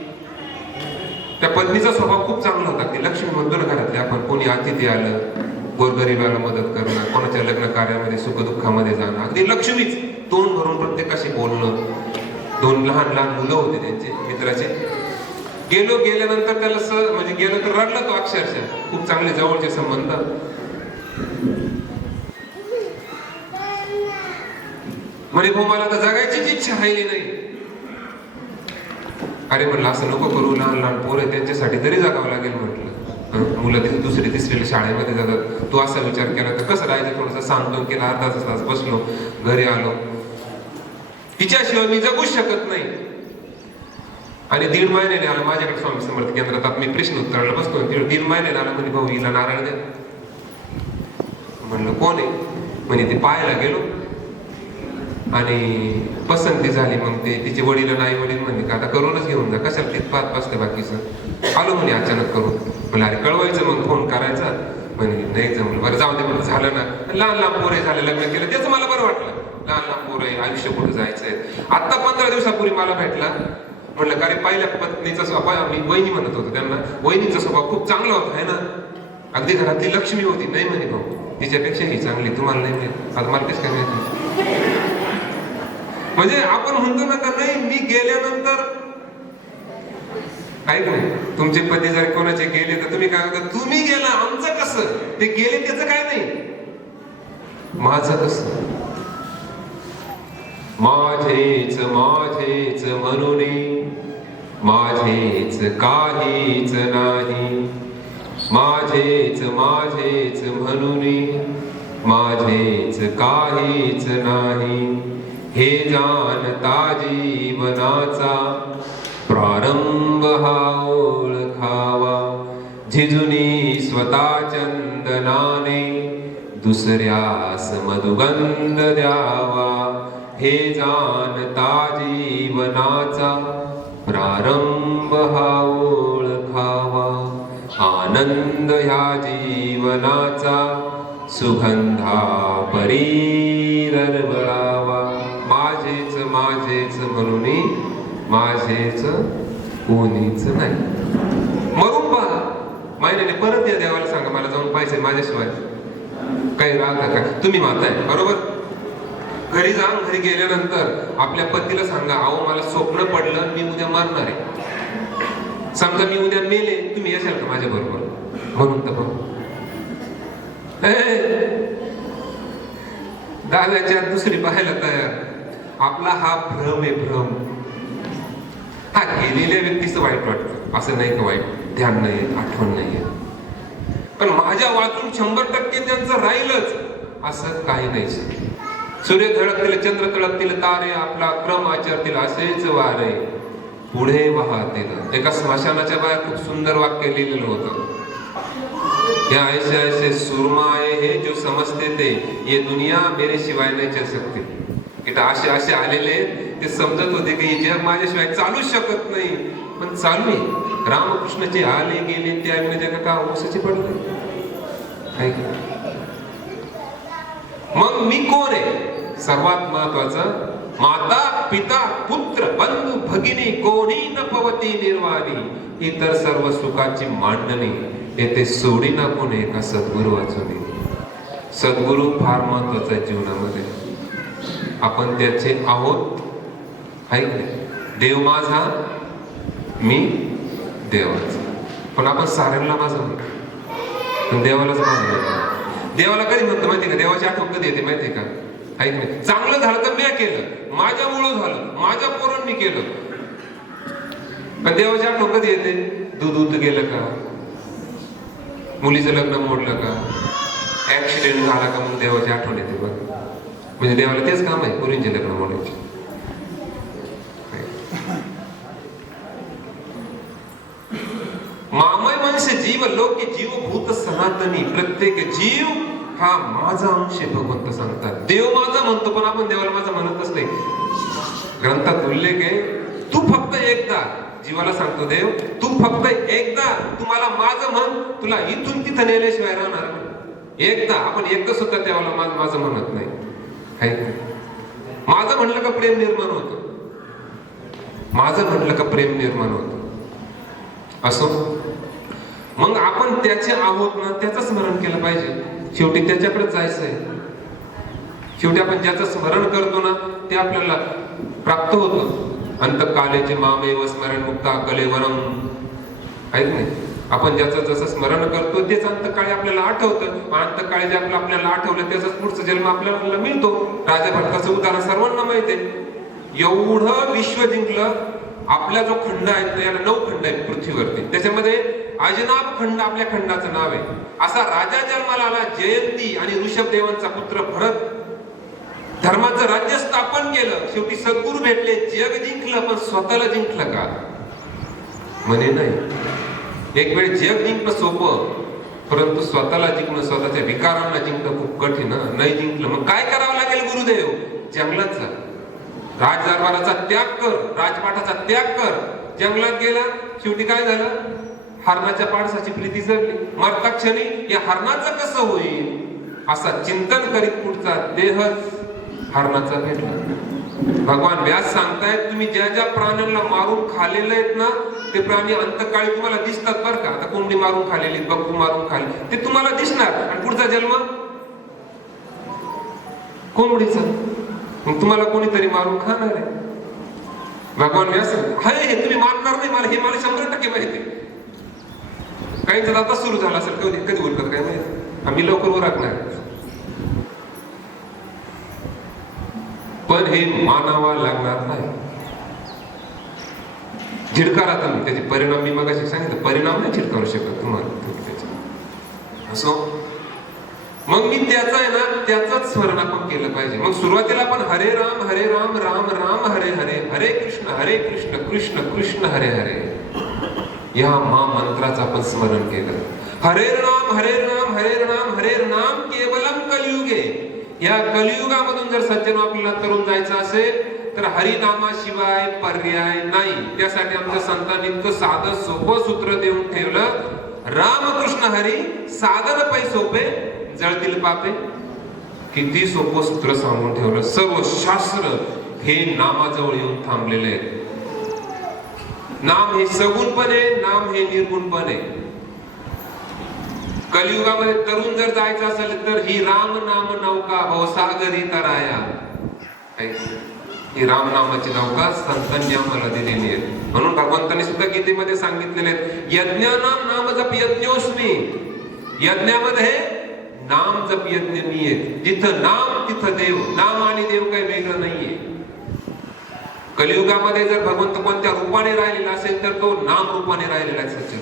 त्या पत्नीचा स्वभाव खूप चांगला होता. ती लक्ष्मी म्हणतो ना घरातले आपण, कोणी अतिथी आलं गोरगरिबाला मदत करणं, कोणाच्या लग्न कार्यामध्ये सुखदुःखामध्ये जाणं, अगदी लक्ष्मीच. तोंड भरून प्रत्येकाशी बोलणं. 2 लहान लहान मुलं होते त्यांचे मित्राचे. गेल्यानंतर त्याला म्हणजे गेलो तर रडला तो अक्षरशः. खूप चांगले जवळचे संबंध. म्हणे भाऊ मला तर जगायचीच इच्छा राहिली नाही. अरे म्हणलं असं नको करू, लहान लहान पोरं त्यांच्यासाठी तरी जगावं लागेल म्हटलं. मुलं 2री 3रीला शाळेमध्ये जातात. तू असा विचार केला तर कसं राहायचं. थोडंसं सांत्वन केलं, अर्धा तास बसलो, घरी आलो. तिच्याशिवाय मी जगूच शकत नाही. आणि 1.5 महिन्याने आला माझ्याकडे स्वामी समर्थ केंद्रात. मी प्रश्न उत्तराला बसतो. 1.5 महिन्याने आला. म्हणे भाऊ हिला नारळ द्या. म्हणलं कोण आहे. म्हणे ते पाहायला गेलो आणि पसंती झाली. मग ते तिचे वडील आणि आई वडील म्हणे का आता करूनच घेऊन जा, कशाला तिथ पाहत बसते बाकीचं. आलो म्हणे अचानक करून. म्हणलं अरे कळवायचं मग फोन करायचा. म्हणे नाही जमलं. बरं जाऊ दे म्हणून झालं ना. लहान लहान पोरे झाले, लग्न केलं, त्याचं मला बरं वाटलं. लहान लहान पोरं आयुष्य कुठं जायचंय. आता 15 दिवसापूर्वी मला भेटला. म्हणलं का रे पहिल्या पत्नीचा स्वभाव, मी वहिनी म्हणत होतो त्यांना, वहिनीचा स्वभाव खूप चांगला होता आहे ना, अगदी घरातली लक्ष्मी होती. नाही म्हणे भाऊ तिच्यापेक्षा ही चांगली, तुम्हाला नाही मिळत. आता मला कसं काय माहिती? म्हणजे आपण म्हणतो ना का नाही, मी गेल्यानंतर ऐक नाही, तुमचे पती जर कोणाचे गेले तर तुम्ही काय म्हणता, तुम्ही गेला आमचं कसं, ते गेले त्याचं काय नाही, माझं कसं. माझेच माझेच म्हणून माझेच काहीच नाही, माझेच माझेच म्हणून माझेच काहीच नाही. हे जानता जीवनाचा प्रारंभ हा ओळखावा, झिजुनी स्वतः चंदनाने दुसऱ्यास मधुगंध द्यावा. हे जानता जीवनाचा प्रारंभ हा ओळखावा, आनंद ह्या जीवनाचा सुगंधा परीरवळावा. माझेच माझेच म्हणून माझेच कोणीच नाही. मरून पहा, महिन्याने परत या देवाला सांगा मला जाऊन पाहिजे माझ्याशिवाय काही राहता का. तुम्ही माता आहे बरोबर. घरी जा, घरी गेल्यानंतर आपल्या पतीला सांगा, अहो मला स्वप्न पडलं मी उद्या मरणार आहे, समजा मी उद्या मेले, तुम्ही येशाल का माझ्या बरोबर. म्हणून तर दादाच्या दुसरी पाहायला तयार. आपला हा भ्रम आहे, भ्रम. हा गेलेल्या व्यक्तीचं वाईट वाटतं, असं नाही का वाईट ध्यान नाही, आठवण नाहीये, पण माझ्या वाचून 100% त्यांचं राहीलच असं काही नाही. सूर्य धडकतील, चंद्र तळकतील, तारे आपला क्रम आचरतील, असेच वारे पुढे वाहतील. एका स्मशानाच्या बाहेर खूप सुंदर वाक्य लिहिलेलं होतं, या ऐसे ऐसे सुरमाए है जो समजते थे ये दुनिया मेरे शिवाय नाही चल सकती. इथं असे असे आलेले ते समजत होते की जग माझ्याशिवाय चालूच शकत नाही, पण चालू आहे. रामकृष्णचे आले गेले ते आम्ही जग का ओसाचे पडले. मग मी कोण आहे? सर्वात महत्वाचं, माता पिता पुत्र बंधू भगिनी कोणी न पवती निर्वाणी. इतर सर्व सुखाची मांडणी येथे सोडी ना कोणी एका सद्गुरू वाचून. सद्गुरू फार महत्वाचा आहे जीवनामध्ये. आपण त्याचे आहोत, ऐकले. देव माझा, मी देवाचा. पण आपण साऱ्यांना माझा म्हणतो, पण देवालाच माझं म्हणतो. देवाला कधी म्हणतो माहिती का? देवाची आठवण कधी येते माहिती का? ऐक नाही, चांगलं झालं तर मी केलं, माझ्यामुळं झालं, माझ्या पोरांनी केलं. पण देवाची आठवण कधी येते? दूध गेलं का, मुलीचं लग्न मोडलं का, ऍक्सिडेंट झाला का, मग देवाची आठवण येते. बघ, म्हणजे देवाला तेच काम आहे, मुलींचे लग्न मोडायचे. मामय मनसे जीव लोके जीव भूत सनातनी. प्रत्येक जीव हा माझा अंश भगवंत सांगतात. देव माझा म्हणतो, पण आपण देवाला माझा म्हणतच नाही. ग्रंथात उल्लेख आहे, तू फक्त एकदा, जीवाला सांगतो देव, तू फक्त एकदा तुम्हाला माझं म्हण, तुला इथून तिथं नेल्याशिवाय राहणार नाही. एकदा, आपण एकदा सुद्धा देवाला माझं म्हणत नाही. माझं म्हणलं का प्रेम निर्माण होतं, माझं म्हणलं का प्रेम निर्माण होतं. असो, मग आपण त्याचे आहोत ना, त्याचं स्मरण केलं पाहिजे. शेवटी त्याच्याकडे जायचंय. शेवटी आपण ज्याचं स्मरण करतो ना, ते आपल्याला प्राप्त होतं. अंतकालेचे मामेव स्मरण मुक्ता कलेवरम. ऐक नाही, आपण ज्याचं जसं स्मरण करतो तेच अंतकाळी आपल्याला आठवतं. अंतकाळी जे आपल्याला आठवलं त्याचाच पुढचा जन्म आपल्याला मिळतो. राजा भटकाचं उदाहरण सर्वांना माहिती आहे. एवढं विश्व जिंकलं. आपला जो खंड आहे तो, याला 9 खंड आहेत पृथ्वीवरती, त्याच्यामध्ये अजनाब खंड आपल्या खंडाचं नाव आहे. असा राजा जन्माला आला, जयंती आणि ऋषभदेवांचा पुत्र भरत. धर्माचं राज्य स्थापन केलं. शेवटी सद्गुरू भेटले, जग जिंकलं, पण स्वतःला जिंकलं का? म्हणे नाही. एक वेळ जग जिंकणं सोपं, परंतु स्वतःला जिंकणं, स्वतःच्या विकारांना जिंकणं खूप कठीण. नाही जिंकलं मग काय करावं लागेल? गुरुदेव, जंगलात जा, राजदरबाराचा त्याग कर, राजपाटाचा त्याग कर. जंगलात गेला, शेवटी काय झालं? हरणाच्या पाडसाची प्रीती जडली. मरता क्षणी या हरणाचं कसं होईल असा चिंतन करीत पुढचा देहच हरणाचा भेटला. भगवान व्यास सांगतायत, तुम्ही ज्या ज्या प्राण्यांना मारून खाल्लेले आहेत ना, ते प्राणी अंतकाळी तुम्हाला दिसतात बरं का. आता कोंबडी मारून खाल्लेली, बकरू मारून खाल्ली, ते तुम्हाला दिसणार. आणि पुढचा जन्म कोंबडीचा. मग तुम्हाला कोणीतरी मारून खाणार आहे. भगवान व्यास हाय हे तुम्ही मारणार नाही मला, हे मला 100% माहिती आहे. काहींचा आता सुरू झाला असेल, कधी उरकत काय माहिती, आम्ही लवकर उरकणार. पण हे मानावा लागणार नाही. झिडकारा तुम्ही त्याचे परिणाम, मी मगाशी सांगितलं, परिणाम नाही झिडकारू शकत तुम्हाला त्याचे. असो मग मी त्याचा आहे ना, त्याचाच स्मरण आपण केलं पाहिजे. मग सुरुवातीला आपण हरे राम राम राम हरे हरे, हरे कृष्ण कृष्ण कृष्ण हरे हरे, या महामंत्राचं आपण स्मरण केलं. हरे राम हरे नाम केवलम कलियुगे. या कलियुगामधून जर सज्जन आपल्याला तरुण जायचं असेल तर हरिनामाशिवाय पर्याय नाही. त्यासाठी आमच्या संतांनी इतकं साधं सोपं सूत्र देऊन ठेवलं, रामकृष्ण हरी साधन पै सोपे जळतील पापे. किती सोपं सूत्र सांगून ठेवलं. सर्व शास्त्र हे नामाजवळ येऊन थांबलेले आहे. नाम हे सगुण पण आहे, नाम हे निर्गुण पण आहे. कलियुगामध्ये तरुण जर जायचं असेल तर ही राम नाम नौका भवसागरी तराया. ही राम नामाची नौका संतांनी आम्हाला दिलेली आहे. म्हणून भगवंतांनी सुद्धा गीतेमध्ये सांगितलेले आहेत, यज्ञानाम नाम जप यज्ञोस्मी. यज्ञामध्ये नाम जप यज्ञ मी आहे. जिथं नाम तिथं देव. नाम आणि देव काही वेगळं नाहीये. कलियुगामध्ये जर भगवंत कोणत्या रूपाने राहिलेला असेल तर तो नाम रूपाने राहिलेला आहे. सच्चे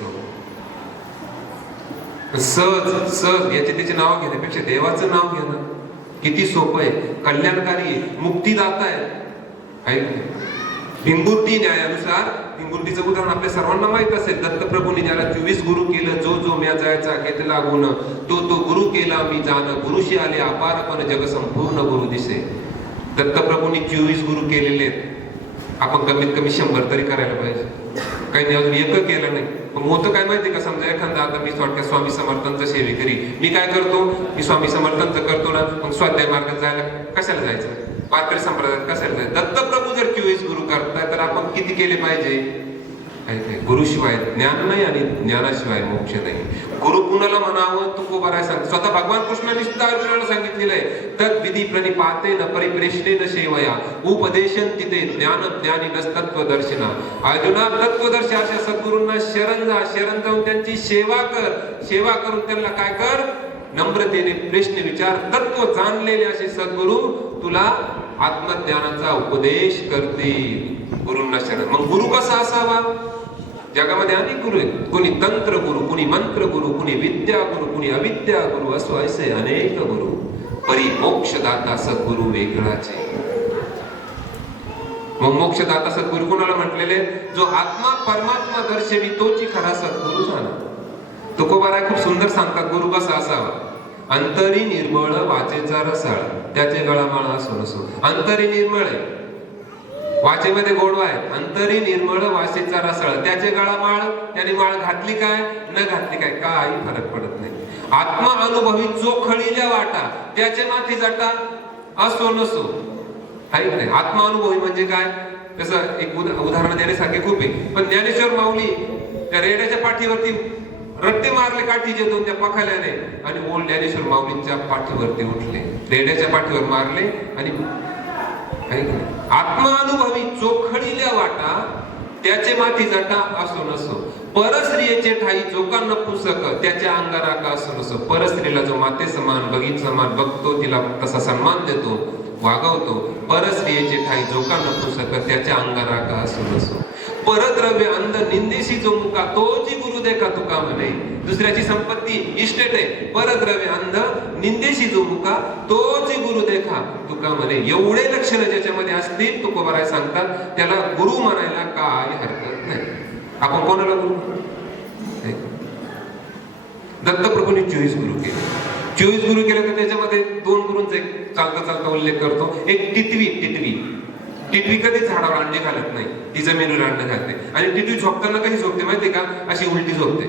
सहज सहज याचे त्याचे नाव घेण्यापेक्षा देवाचं नाव घेणं किती सोपं आहे, कल्याणकारी आहे, मुक्तीदाता आहे. भिंगुर्ती न्यायानुसार, भिंगुर्तीचं उदाहरण आपल्या सर्वांना माहित असेल. दत्तप्रभूंनी ज्याला 24 गुरु केलं, जो जो म्या जायचा घेतला गुण, तो तो गुरु केला मी जाण, गुरुशी आले अपारपण जग संपूर्ण गुरु दिसे. दत्तप्रभूंनी 24 गुरु केलेले आहेत. आपण कमीत कमी 100 तरी करायला पाहिजे. काही अजून एक केलं नाही. मग होतं काय माहिती का, समजा एखादा आता मी थोडक्यात स्वामी समर्थांचं सेवेकरी, मी काय करतो, मी स्वामी समर्थांचं करतो ना, मग स्वाध्याय मार्गात जायला कशाला जायचं, वारकरी संप्रदायात कशाला जायचं. दत्तप्रभू जर 24 गुरु करताय तर आपण किती केले पाहिजे. गुरुशिवाय ज्ञान नाही आणि ज्ञानाशिवाय मोक्ष नाही. गुरु कुणाला म्हणावं तुकोबाराय सांग. स्वतः भगवान कृष्णाने सुद्धा अर्जुनाला सांगितलेलं आहे, तद विधी प्रणिपातेन परिप्रेष्टेन सेवया उपदेशन तिथे ज्ञान ज्ञानी नस्तत्वदर्शिना. अर्जुना तत्वदर्शी अशा सद्गुरूंना शरण जा. शरण जाऊन त्यांची सेवा कर. सेवा करून त्यांना काय कर, नम्रतेने प्रश्न विचार. तत्व जाणलेले असे सद्गुरू तुला आत्मज्ञानाचा उपदेश करतील. गुरूंना शरण. मग गुरु कसा असावा. जगामध्ये अनेक गुरु आहेत. कोणी तंत्र गुरु, कोणी मंत्र गुरु, कोणी विद्या गुरु, कोणी अविद्या गुरु, असो असे अनेक गुरु. परी मोक्षदाता सद्गुरु वेगळाचे. मग मोक्षदाता सद्गुरु कोणाला म्हटलेले, जो आत्मा परमात्मा दर्शवी तोची खरा सद्गुरु झाला. तुकोबाराय खूप सुंदर सांगतात गुरु कसा असावा. अंतरी निर्मळ वाचेचा रसाळ, त्याचे गळामाळ असो नसो. अंतरी निर्मळ आहे, वाचेमध्ये गोडवा आहे. अंतरी निर्मळ वाचेचा रसाळ, त्याचे गळामाळ. त्याने माळ घातली काय न घातली काय काही फरक पडत नाही. आत्मा अनुभवी चोखळील्या वाटा, त्याचे माथी जाटा असो नसो. आहे नाही. आत्मा अनुभवी म्हणजे काय, तसं एक उदाहरण देण्यासारखे खूप आहे. पण ज्ञानेश्वर माऊली त्या रेड्याच्या पाठीवरती रट्टे मारले काठीचे दोन त्या पखाल्याने, आणि ओल्ड ज्ञानेश्वर माऊलींच्या पाठीवरती उठले. रेड्याच्या पाठीवर मारले आणि आत्मा अनुभवी चोखळील्या वाटा, त्याचे माथी जटा असो नसो. परस्त्रियेचे ठाई चोकांना पुसक, त्याच्या अंगारा का असो नसो. परस्त्रीला जो माते समान बघीत समान बघतो, तिला तसा सन्मान देतो, वागवतो. परस्त्रियेचे ठाई चोकांना पुसक, त्याच्या अंगारा का असो नसो. परद्रव्य अंध निंदेशी जो मुका, तोची गुरु देखा तुका म्हणे. दुसऱ्याची संपत्ती इस्टेट आहे, परद्रव्य अंध निंदेशी जो मुका, तोची गुरु देखा तुका म्हणे. एवढे लक्षण ज्याच्यामध्ये असतील तुकोबाराय सांगतात, त्याला गुरु म्हणायला काय हरकत नाही. आपण कोणाला गुरु. दत्तप्रभूंनी 24 गुरु केले. 24 गुरु केले तर त्याच्यामध्ये 2 गुरूंचा एक चालता चालता उल्लेख करतो. एक टिटवी कधी झाडावर अंडे घालत नाही, ती जमिनीवर अंडे घालते. आणि टिटवी झोपताना कशी झोपते माहितीये का, अशी उलटी झोपते.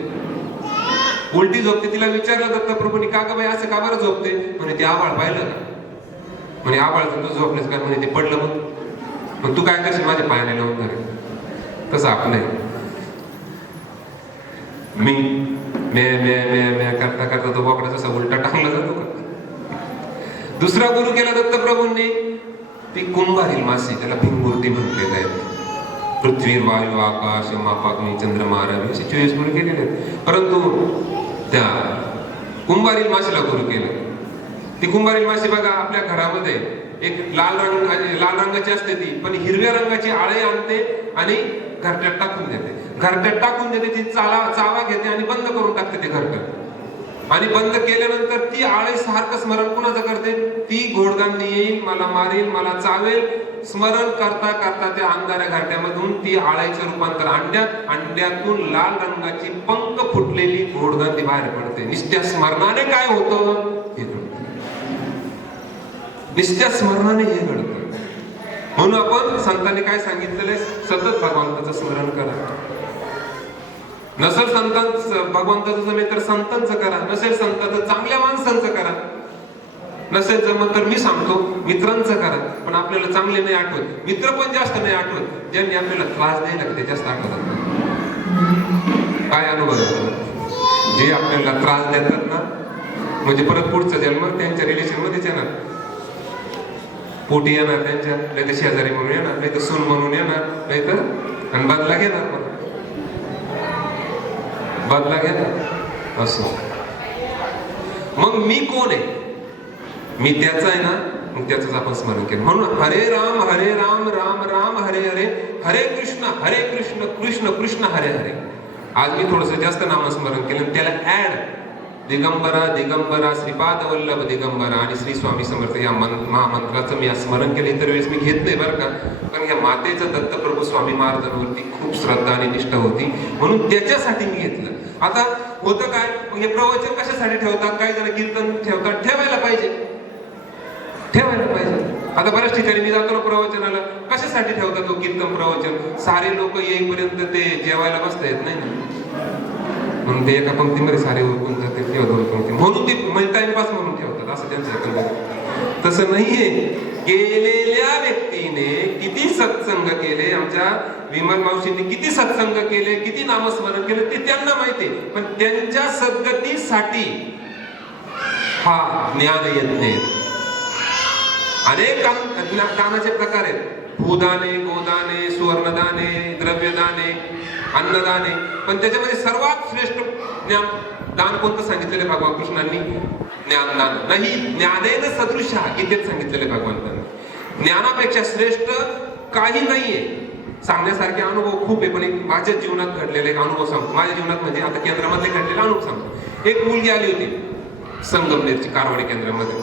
उलटी झोपते. तिला विचारलं दत्तप्रभूंनी, का ग बाई असं का बरं झोपते. म्हणे ते आभाळ पाहिलं का. म्हणे आभाळ तू झोपलेस काय. म्हणे ते पडलं. मग तू काय करशील, माझ्या पायाने लावून धरेल. तसं आपलं मी मे मे मे मे करता करता तो बोकडा तसा उलटा टाकला जातो का. दुसरा गुरु केला दत्तप्रभूंनी ती कुंभारील मासी, त्याला भिंगमूर्ती म्हटलेलं आहे. पृथ्वी, वायू, आकाश, मापाग्नी, चंद्रमा, रवी असे 24 गुरु केलेले आहेत. परंतु त्या कुंभारील माशीला गुरु केलं. ती कुंभारील माशी बघा, आपल्या घरामध्ये एक लाल रंगाची असते ती, पण हिरव्या रंगाची आळे आणते आणि घरट्यात टाकून देते. घरट्यात टाकून देते, ती चावा घेते आणि बंद करून टाकते ते घरट्यात. आणि बंद केल्यानंतर ती आळे सारखं स्मरण कुणाचं करते? ती घोडगांनी येईल, मला मारेल, मला चावेल, स्मरण करता करता त्या अंधाऱ्या घाट्यामधून ती आळ्याचं रूपांतर अंड्यातून लाल रंगाची पंख फुटलेली घोडगांधी बाहेर पडते. निस्त्या स्मरणाने काय होतं हे घडतं. निस्त्या स्मरणाने हे घडतं. म्हणून आपण संतांनी काय सांगितलेलं आहे? सतत भगवंताचं स्मरण करा. नसेल भगवंताचं जमेल तर संतांचं करा, नसेल संतांचं चांगल्या माणसांचं करा, नसेल जमत तर मी सांगतो मित्रांचं करा. पण आपल्याला चांगले नाही आठवत, मित्र पण जास्त नाही आठवत, ज्यांनी आपल्याला त्रास द्यायला ते जास्त आठवतात. काय अनुभव येतो? जे आपल्याला त्रास देतात ना, म्हणजे परत पुढचा जन्म त्यांच्या रिलेशन मध्येच येणार. पोटी येणार त्यांच्या, नाही तर शेजारी म्हणून येणार, नाही तर सून म्हणून येणार, नाही तर आणि बदला घेणार. बदला घेणार असं. मग मी कोण आहे? मी त्याचा आहे ना, मग त्याच आपण स्मरण केलं. म्हणून हरे राम राम राम हरे हरे, हरे कृष्ण कृष्ण कृष्ण हरे हरे. आज मी थोडस जास्त नामस्मरण केलं, त्याला ऍड दिगंबरा श्रीपाद वल्लभ दिगंबरा आणि श्री स्वामी समर्थ या महामंत्राचं मी स्मरण केलं. इतर वेळेस मी घेत नाही बरं का, पण या मातेचं दत्तप्रभू स्वामी महाराजांवरती खूप श्रद्धा आणि निष्ठा होती, म्हणून त्याच्यासाठी मी घेतलं. आता होतं काय, हे प्रवचन कशासाठी ठेवतात? काही जण कीर्तन ठेवतात, ठेवायला पाहिजे. आता बऱ्याच ठिकाणी मी जातो ना प्रवचनाला, कशासाठी ठेवतात तो कीर्तन प्रवचन? सारे लोक येईपर्यंत ते जेवायला बसता येत नाही ना, म्हणून ते एका पंक्तीमध्ये सारे उरकून जाते किंवा 2 पंक्ती, म्हणून ते टाइमपास म्हणून ठेवतात. असं त्यांचं तसं नाहीये. गेलेल्या व्यक्तीने किती सत्संग केले, आमच्या विमल मावशींनी किती सत्संग केले, किती नामस्मरण केले ते त्यांना माहिती, पण त्यांच्या सद्गतीसाठी हा ज्ञान येत नाही. अनेक दानाचे प्रकार आहेत. भूदाने, गोदाने, सुवर्णदाने, द्रव्यदाने, अन्नदाने, पण त्याच्यामध्ये सर्वात श्रेष्ठ दान कोणतं सांगितलेलं भगवान कृष्णांनी? ज्ञानदान. नाही ज्ञानेन सदृश गीतेत सांगितलेले भगवंतांनी. ज्ञानापेक्षा श्रेष्ठ काही नाहीये. सांगण्यासारखे अनुभव खूप आहे, पण एक माझ्या जीवनात घडलेला एक अनुभव सांगतो. माझ्या जीवनात म्हणजे आता केंद्रामध्ये घडलेला अनुभव सांगतो. एक मुलगी आली होती संगमनेरची कारवाडी केंद्रामध्ये.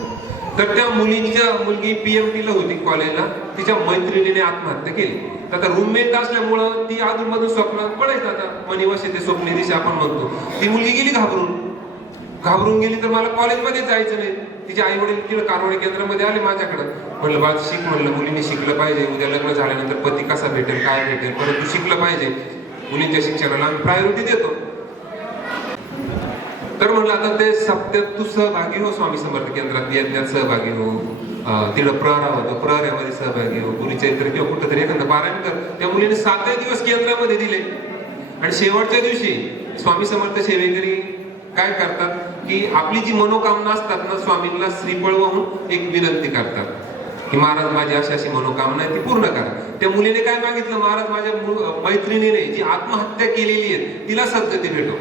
तर त्या मुलगी PMT ला होती कॉलेजला. तिच्या मैत्रिणीने आत्महत्या केली. तर आता रूममेट असल्यामुळं ती अधूनमधून स्वप्नात पडायचं. आता मनीवशी ते स्वप्ने दिशा आपण म्हणतो. ती मुलगी गेली घाबरून गेली. तर मला कॉलेजमध्ये जायचं नाही. तिचे आई वडील तिला कारवाडी केंद्रामध्ये आले माझ्याकडे. म्हणलं बाळ शिक, म्हणलं मुलीने शिकलं पाहिजे. उद्या लग्न झाल्यानंतर पती कसा भेटेल, काय भेटेल, परंतु शिकलं पाहिजे. मुलींच्या शिक्षणाला आम्ही प्रायोरिटी देतो. तर म्हणलं आता ते सप्त्यात तू सहभागी हो, स्वामी समर्थ केंद्रात यज्ञात सहभागी हो. तिला प्रहरा होतो, प्रहरामध्ये सहभागी हो. गुरुचरित्र किंवा कुठं तरी एखादं पारायण कर. त्या मुलीने 7 दिवस केंद्रामध्ये दिले. आणि शेवटच्या दिवशी स्वामी समर्थ सेवेकरी काय करतात की आपली जी मनोकामना असतात ना, स्वामींना श्रीफळ वाहून एक विनंती करतात की महाराज माझी अशी अशी मनोकामना आहे ती पूर्ण करा. त्या मुलीने काय मागितलं? महाराज माझ्या मैत्रिणीने जी आत्महत्या केलेली आहे तिला सद्गती भेटो,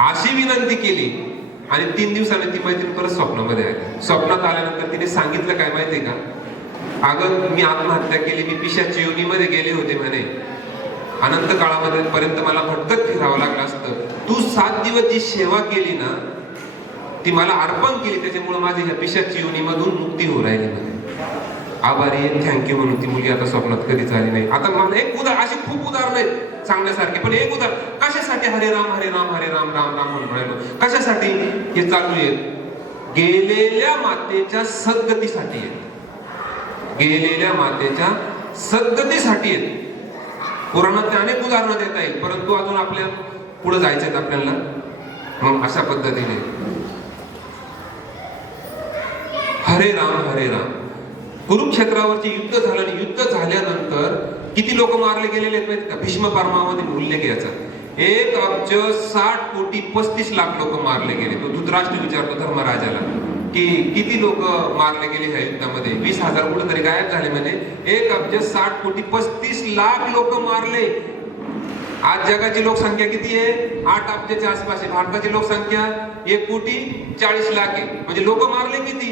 अशी विनंती केली. आणि 3 दिवसांनी ती मैत्रीण परत स्वप्नामध्ये आली. स्वप्नात आल्यानंतर तिने सांगितलं काय माहितीये का? अगं मी आत्महत्या केली, मी पिशाची योनीमध्ये गेले होते म्हणे. अनंत काळामध्ये पर्यंत मला भटकत फिरावं लागलं असतं. तू 7 दिवस जी सेवा केली ना ती मला अर्पण केली, त्याच्यामुळे माझी ह्या पिशाची योनीमधून मुक्ती होऊ राहिली म्हणे. आभारी आहे, थँक्यू म्हणून ती मुलगी आता स्वप्नात कधीच आली नाही. आता मला एक अशी खूप उदाहरण आहेत सांगण्यासारखे, पण एक उदाहरण कशासाठी हरे राम राम राम म्हणून राहिलो? कशासाठी हे चालू आहे? गेलेल्या मातेच्या सद्गतीसाठी आहेत. गेलेल्या मातेच्या सद्गतीसाठी आहेत. पुराणात अनेक उदाहरणं देता येईल, परंतु अजून आपल्या पुढे जायचं आहेत आपल्याला. मग अशा पद्धतीने हरे राम. कुरुक्षेत्रावरचे युद्ध झालं आणि युद्ध झाल्यानंतर किती लोक मारले गेलेले आहेत माहिती का? भीष्म पर्वामध्ये उल्लेख याचा 1,60,35,00,000 लोक मारले गेले. तो धृतराष्ट्र विचारतो धर्मराजाला, की किती लोक मारले गेले ह्या युद्धामध्ये. 20,000 कुठेतरी गायब झाले म्हणे. 1,60,35,00,000 लोक मारले. आज जगाची लोकसंख्या किती आहे? 8 अब्जाच्या आसपास आहे. भारताची लोकसंख्या 1,40,00,000 आहे. म्हणजे लोक मारले किती?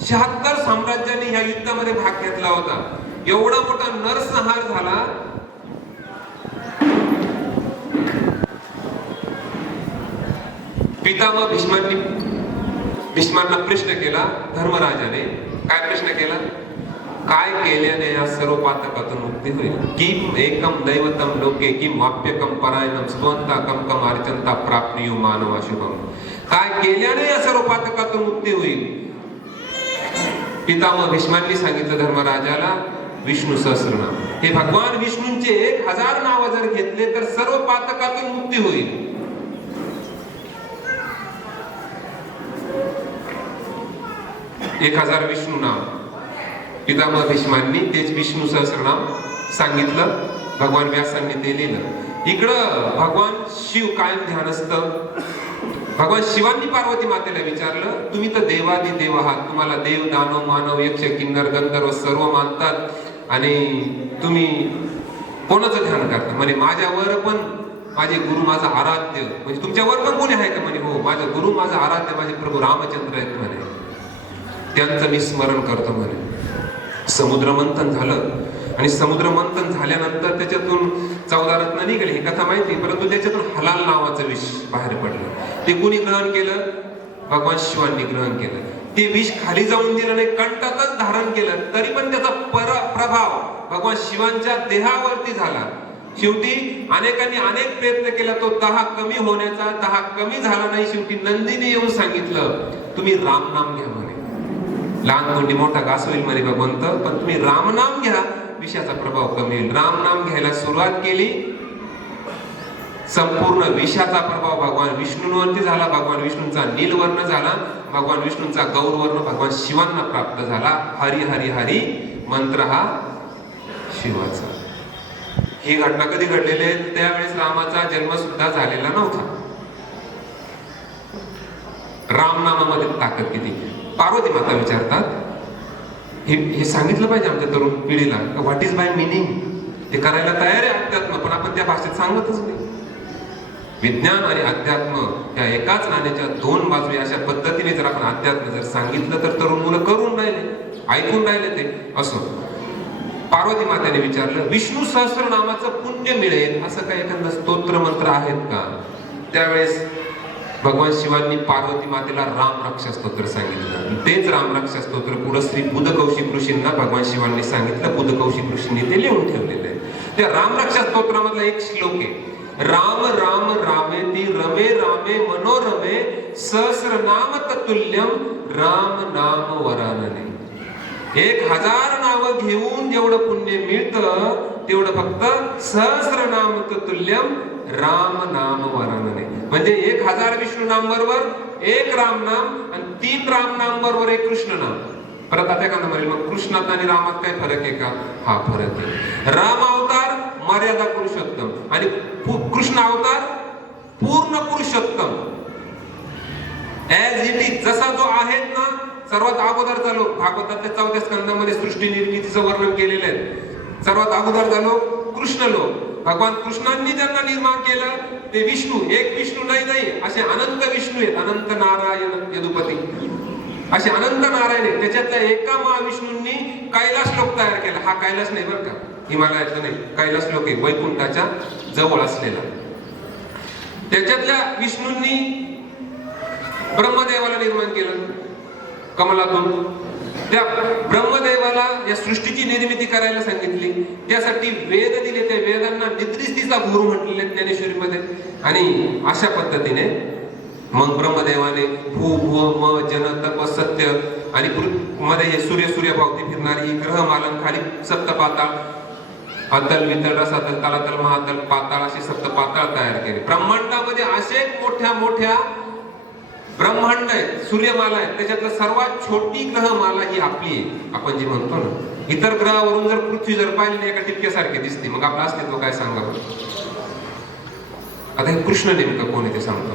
76 साम्राज्यांनी ह्या युद्धामध्ये भाग घेतला होता. एवढा मोठा नरसंहार झाला. पितामह भीष्मांना प्रश्न केला धर्मराजाने. काय प्रश्न केला? काय केल्याने या सर्व पातकातून मुक्ती होईल? किम एकम दैवतम लोके किम वाप्यकम परायणम स्वंता कम कम अर्चंता प्राप्नियो मानवा शुभम. काय केल्याने या सर्व पातकातून मुक्ती होईल? पितामह भीष्मांनी सांगितलं धर्मराजाला विष्णू सहस्रनाम. हे भगवान विष्णूंचे 1000 नाव जर घेतले तर सर्व पातकातून मुक्ती होईल. 1000 विष्णू नाम पितामह भीष्मांनी तेच विष्णू सहस्रनाम सांगितलं. भगवान व्यासांनी ते लिहिलं. इकडं भगवान शिव कायम ध्यानस्थ. भगवान शिवांनी पार्वती मातेला विचारलं, तुम्ही तर देवादी देव आहात, तुम्हाला देव दानव मानव यक्ष किन्नर गंधर्व सर्व मानतात आणि तुम्ही कोणाचं ध्यान करता? म्हणे माझ्यावर पण माझे गुरु माझा आराध्य. म्हणजे तुमच्यावर पण कोणी आहे का? म्हणे हो, माझे गुरु माझा आराध्य माझे प्रभू रामचंद्र आहेत म्हणे, त्यांचं मी स्मरण करतो म्हणे. समुद्र मंथन झालं आणि समुद्र मंथन झाल्यानंतर त्याच्यातून 14 रत्न निघाले. ही कथा माहिती, परंतु त्याच्यातून हलाल नावाचं विष बाहेर पडलं. ते कुणी ग्रहण केलं? भगवान शिवांनी ग्रहण केलं. ते विष खाली जाऊन दिलं नाही, कंठातच धारण केलं, तरी पण त्याचा प्रभाव भगवान शिवांच्या देहावरती झाला. शेवटी अनेकांनी अनेक प्रयत्न केला, तो दाह कमी होण्याचा. दाह कमी झाला नाही. शेवटी नंदीने येऊन सांगितलं, तुम्ही राम नाम घ्या म्हणे. लहान तोंडी मोठा घास होईल म्हणे भगवंत, पण तुम्ही रामनाम घ्या, विषाचा प्रभाव कमी होईल. रामनाम घ्यायला सुरुवात केली. संपूर्ण विषाचा प्रभाव भगवान विष्णूंवरती झाला. भगवान विष्णूंचा नीलवर्ण झाला. भगवान विष्णूंचा गौरवर्ण भगवान शिवांना प्राप्त झाला. हरी हरी हरी मंत्र हा शिवाचा. ही घटना कधी घडलेली आहे? त्यावेळेस रामाचा जन्म सुद्धा झालेला नव्हता. रामनामामध्ये ताकद किती. पार्वती माता विचारतात, हे सांगितलं पाहिजे आमच्या तरुण पिढीला, व्हॉट इज माय मिनिंग. ते करायला तयार आहे अध्यात्म, पण आपण त्या भाषेत सांगतच नाही. विज्ञान आणि अध्यात्म या एकाच नाण्याच्या 2 बाजू. अशा पद्धतीने जर आपण अध्यात्म जर सांगितलं तर तरुण मुलं करून राहिले, ऐकून राहिले. ते असो. पार्वती मातेने विचारलं, विष्णू सहस्रनामाचं पुण्य मिळेल असं काही एखादं स्तोत्र मंत्र आहेत का? त्यावेळेस भगवान शिवांनी पार्वती मातेला राम रक्षा स्तोत्र सांगितलं. तेच राम रक्षा स्तोत्र पुढे श्री बुधकौशिक ऋषींना भगवान शिवांनी सांगितलं. बुधकौशिक ऋषींनी ते लिहून ठेवलेलं आहे. त्या राम रक्षा स्तोत्रामधला एक श्लोक आहे, राम राम रामेति रमे रामे मनोरमे सहस्रनाम ततुल्यम राम नाम वरानने. 1000 नावं घेऊन जेवढं पुण्य मिळतं तेवढं फक्त सहस्रनाम ततुल्यम राम नाम वरानने. म्हणजे 1000 विष्णू नाम बरोबर 1 राम नाम आणि 3 राम नाम बरोबर 1 कृष्ण नाम. परत आता एखादा म्हणेल, मग कृष्णात आणि रामात काय फरक आहे का? हा फरक आहे. राम अवतार मर्यादा पुरुषोत्तम आणि कृष्ण अवतार पूर्ण पुरुषोत्तम. ऍज इट इज, जसा जो आहेत ना, सर्वात अगोदर झालो. भागवताच्या 4व्या स्कंदामध्ये सृष्टी निर्मितीचं वर्णन केलेलं आहे. सर्वात अगोदर झालो कृष्ण लोक. भगवान कृष्णांनी ज्यांना निर्माण केलं ते विष्णू. एक विष्णू नाही, असे अनंत विष्णू आहेत. अनंत नारायण यदुपती असे अनंत नारायण आहेत. त्याच्यातल्या एका महाविष्णूंनी कैलास लोक तयार केला. हा कैलास नाही बरं का, हिमालयातला नाही, कैलास लोक आहे, वैकुंठाच्या जवळ असलेला. त्याच्यातल्या विष्णूंनी ब्रह्मदेवाला निर्माण केलं कमलातून. त्या ब्रह्मदेवाला या सृष्टीची निर्मिती करायला सांगितली. त्यासाठी वेद दिले. त्या वेदांना निद्रिस्तीचा गुरु म्हटलेले ज्ञानेश्वरीमध्ये. आणि अशा पद्धतीने मग ब्रह्मदेवाने भू भू म जन तप सत्य आणि मध्ये हे सूर्य भावती फिरणारी ही ग्रहमालन, खाली सप्तपाताळ, अतल वितल रसातल तलातल महातल पाताळ असे सप्तपाताळ तयार केले. ब्रह्मांडामध्ये असे मोठ्या ब्रह्मांड आहे, सूर्यमाला आहे. त्याच्यातलं सर्वात छोटी ग्रहमाला ही आपली आहे. आपण जी म्हणतो ना, इतर ग्रहावरून जर पृथ्वी जर पाहिली एका टिपक्यासारखी दिसते, मग आपलं अस्तित्व काय सांगावं? आता हे कृष्ण नेमकं कोण आहे ते सांगतो.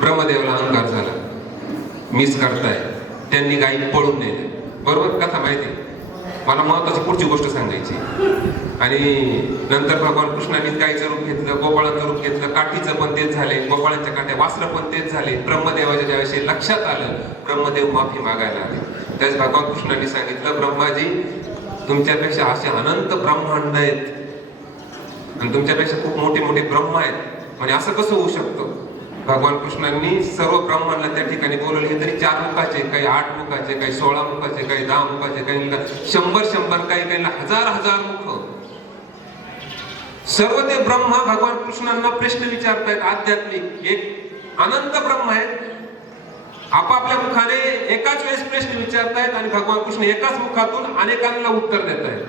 ब्रह्मदेवाला अहंकार झाला. मिस करताय, त्यांनी गाई पळून नेले. बरोबर कथा माहिती. मला महत्वाची पुढची गोष्ट सांगायची. आणि नंतर भगवान कृष्णाने गायीचं रूप घेतलं, गोपाळाचं रूप घेतलं, काठीचं पण तेच झाले, गोपाळांच्या काठ्या वासरं पण तेच झाले. ब्रह्मदेवाच्या ज्यावेळेस लक्षात आलं, ब्रह्मदेव माफी मागायला आले. त्यावेळेस भगवान कृष्णाने सांगितलं, ब्रह्माजी तुमच्यापेक्षा असे अनंत ब्रह्मांड आहेत आणि तुमच्यापेक्षा खूप मोठे मोठे ब्रह्म आहेत, म्हणजे असं कसं होऊ शकतं. भगवान कृष्णांनी सर्व ब्रह्मांना त्या ठिकाणी बोलवले. हे तरी 4 मुखाचे, काही 8 मुखाचे, काही 16 मुखाचे, काही 10 मुखाचे, काही 100 काही 1000 मुख. सर्व ते ब्रह्मा भगवान कृष्णांना प्रश्न विचारतायत आध्यात्मिक. एक अनंत ब्रह्म आहेत, आपापल्या मुखाने एकाच वेळेस प्रश्न विचारतायत आणि भगवान कृष्ण एकाच मुखातून अनेकांना उत्तर देत आहेत.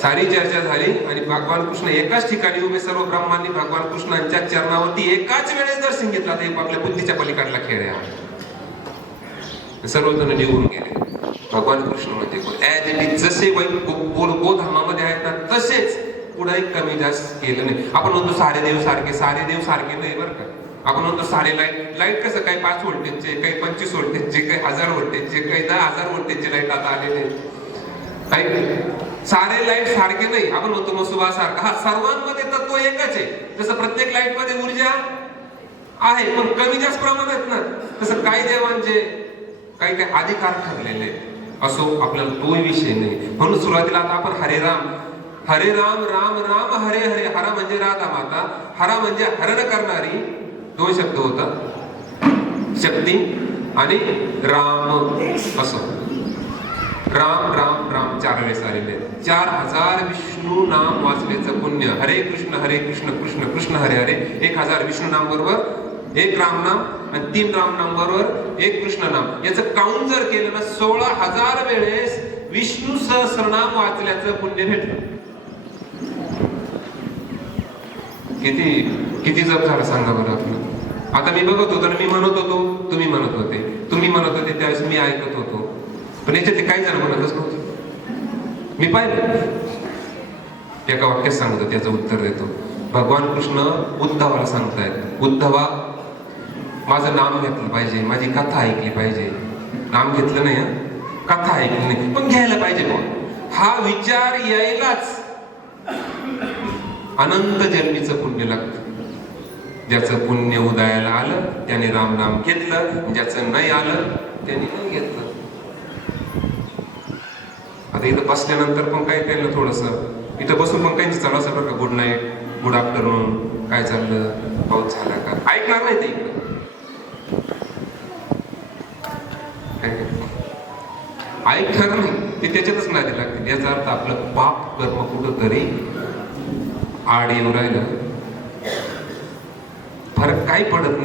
सारी चर्चा झाली आणि भगवान कृष्ण एकाच ठिकाणी उभे, सर्व ब्रह्मांनी भगवान कृष्णांच्या चरणावरती एकाच वेळेस दर्शन घेतला. ते आपल्या बुद्धीच्या पलीकडला खेळ आहे. सर्वजण निघून गेले. भगवान कृष्ण म्हणजे जसे गोधामामध्ये आहेत ना, तसेच पुढे कमी जास्त केलं नाही. आपण म्हणतो सारे देव सारखे नाही बरं का. आपण म्हणतो सारे लाईट कसं, काही 5 व्होल्टेजचे, काही 25 व्होल्टेजचे, काही 1000 व्होल्टेजचे, काही 10,000 व्होल्टेजचे लाईट आता आलेले. सारे लाईट सारखे नाही. आपण म्हणतो मसुबा सारखा. हा, सर्वांमध्ये तत्व एकच आहे. जसं प्रत्येक लाईट मध्ये ऊर्जा आहे, पण कमी जास्त प्रमाणात ना, तसं काही देवांचे काही अधिकार ठरलेले असो, आपल्याला तोही विषय नाही. म्हणून सुरुवातीला आता आपण हरे राम राम राम हरे हरे. हरा म्हणजे राधा माता, हरा म्हणजे हरण करणारी, 2 शब्द होता, शक्ती आणि राम असो. राम राम राम 4 वेळेस आलेले. 4000 विष्णू नाम वाचण्याचं पुण्य. हरे कृष्ण कृष्ण कृष्ण हरे हरे. 1000 विष्णू नाम बरोबर 1 राम नाम आणि 3 राम नाम बरोबर 1 कृष्ण नाम. याचं काउंट जर केलं ना, 16,000 वेळेस विष्णू सहस्रनाम वाचल्याचं पुण्य भेटलं. किती जप झालं सांगा बरं आपलं. आता मी बघत होतो, मी म्हणत होतो, तुम्ही म्हणत होते, तुम्ही म्हणत होते, त्यावेळेस मी ऐकत होतो, पण याच्यात काही जण म्हणतच नव्हते. मी पाहिलं. एका वाक्यात सांगतो, त्याचं उत्तर देतो. भगवान कृष्ण उद्धवाला सांगतायत, उद्धवा माझं नाम घेतलं पाहिजे, माझी कथा ऐकली पाहिजे. नाम घेतलं नाही, कथा ऐकली नाही, पण घ्यायला पाहिजे. मग हा विचार यायलाच अनंत जन्मीचं पुण्य लागतं. ज्याचं पुण्य उदयाला आलं त्याने राम नाम घेतलं, ज्याचं नाही आलं त्याने नाही घेतलं. आता इथं बसल्यानंतर पण काही ना थोडस इथं बसून पण काही चालू असं बरं का, गुड नाईट, गुड आफ्टरनून, काय चाललं, पाऊस झाला का, ऐकणार नाही ते. इकडं ऐकणार नाही ते, त्याच्यातच नाही लागतील. याचा अर्थ आपलं पाप कर्म कुठं तरी आड येऊन राहिलं. फरक काही पडत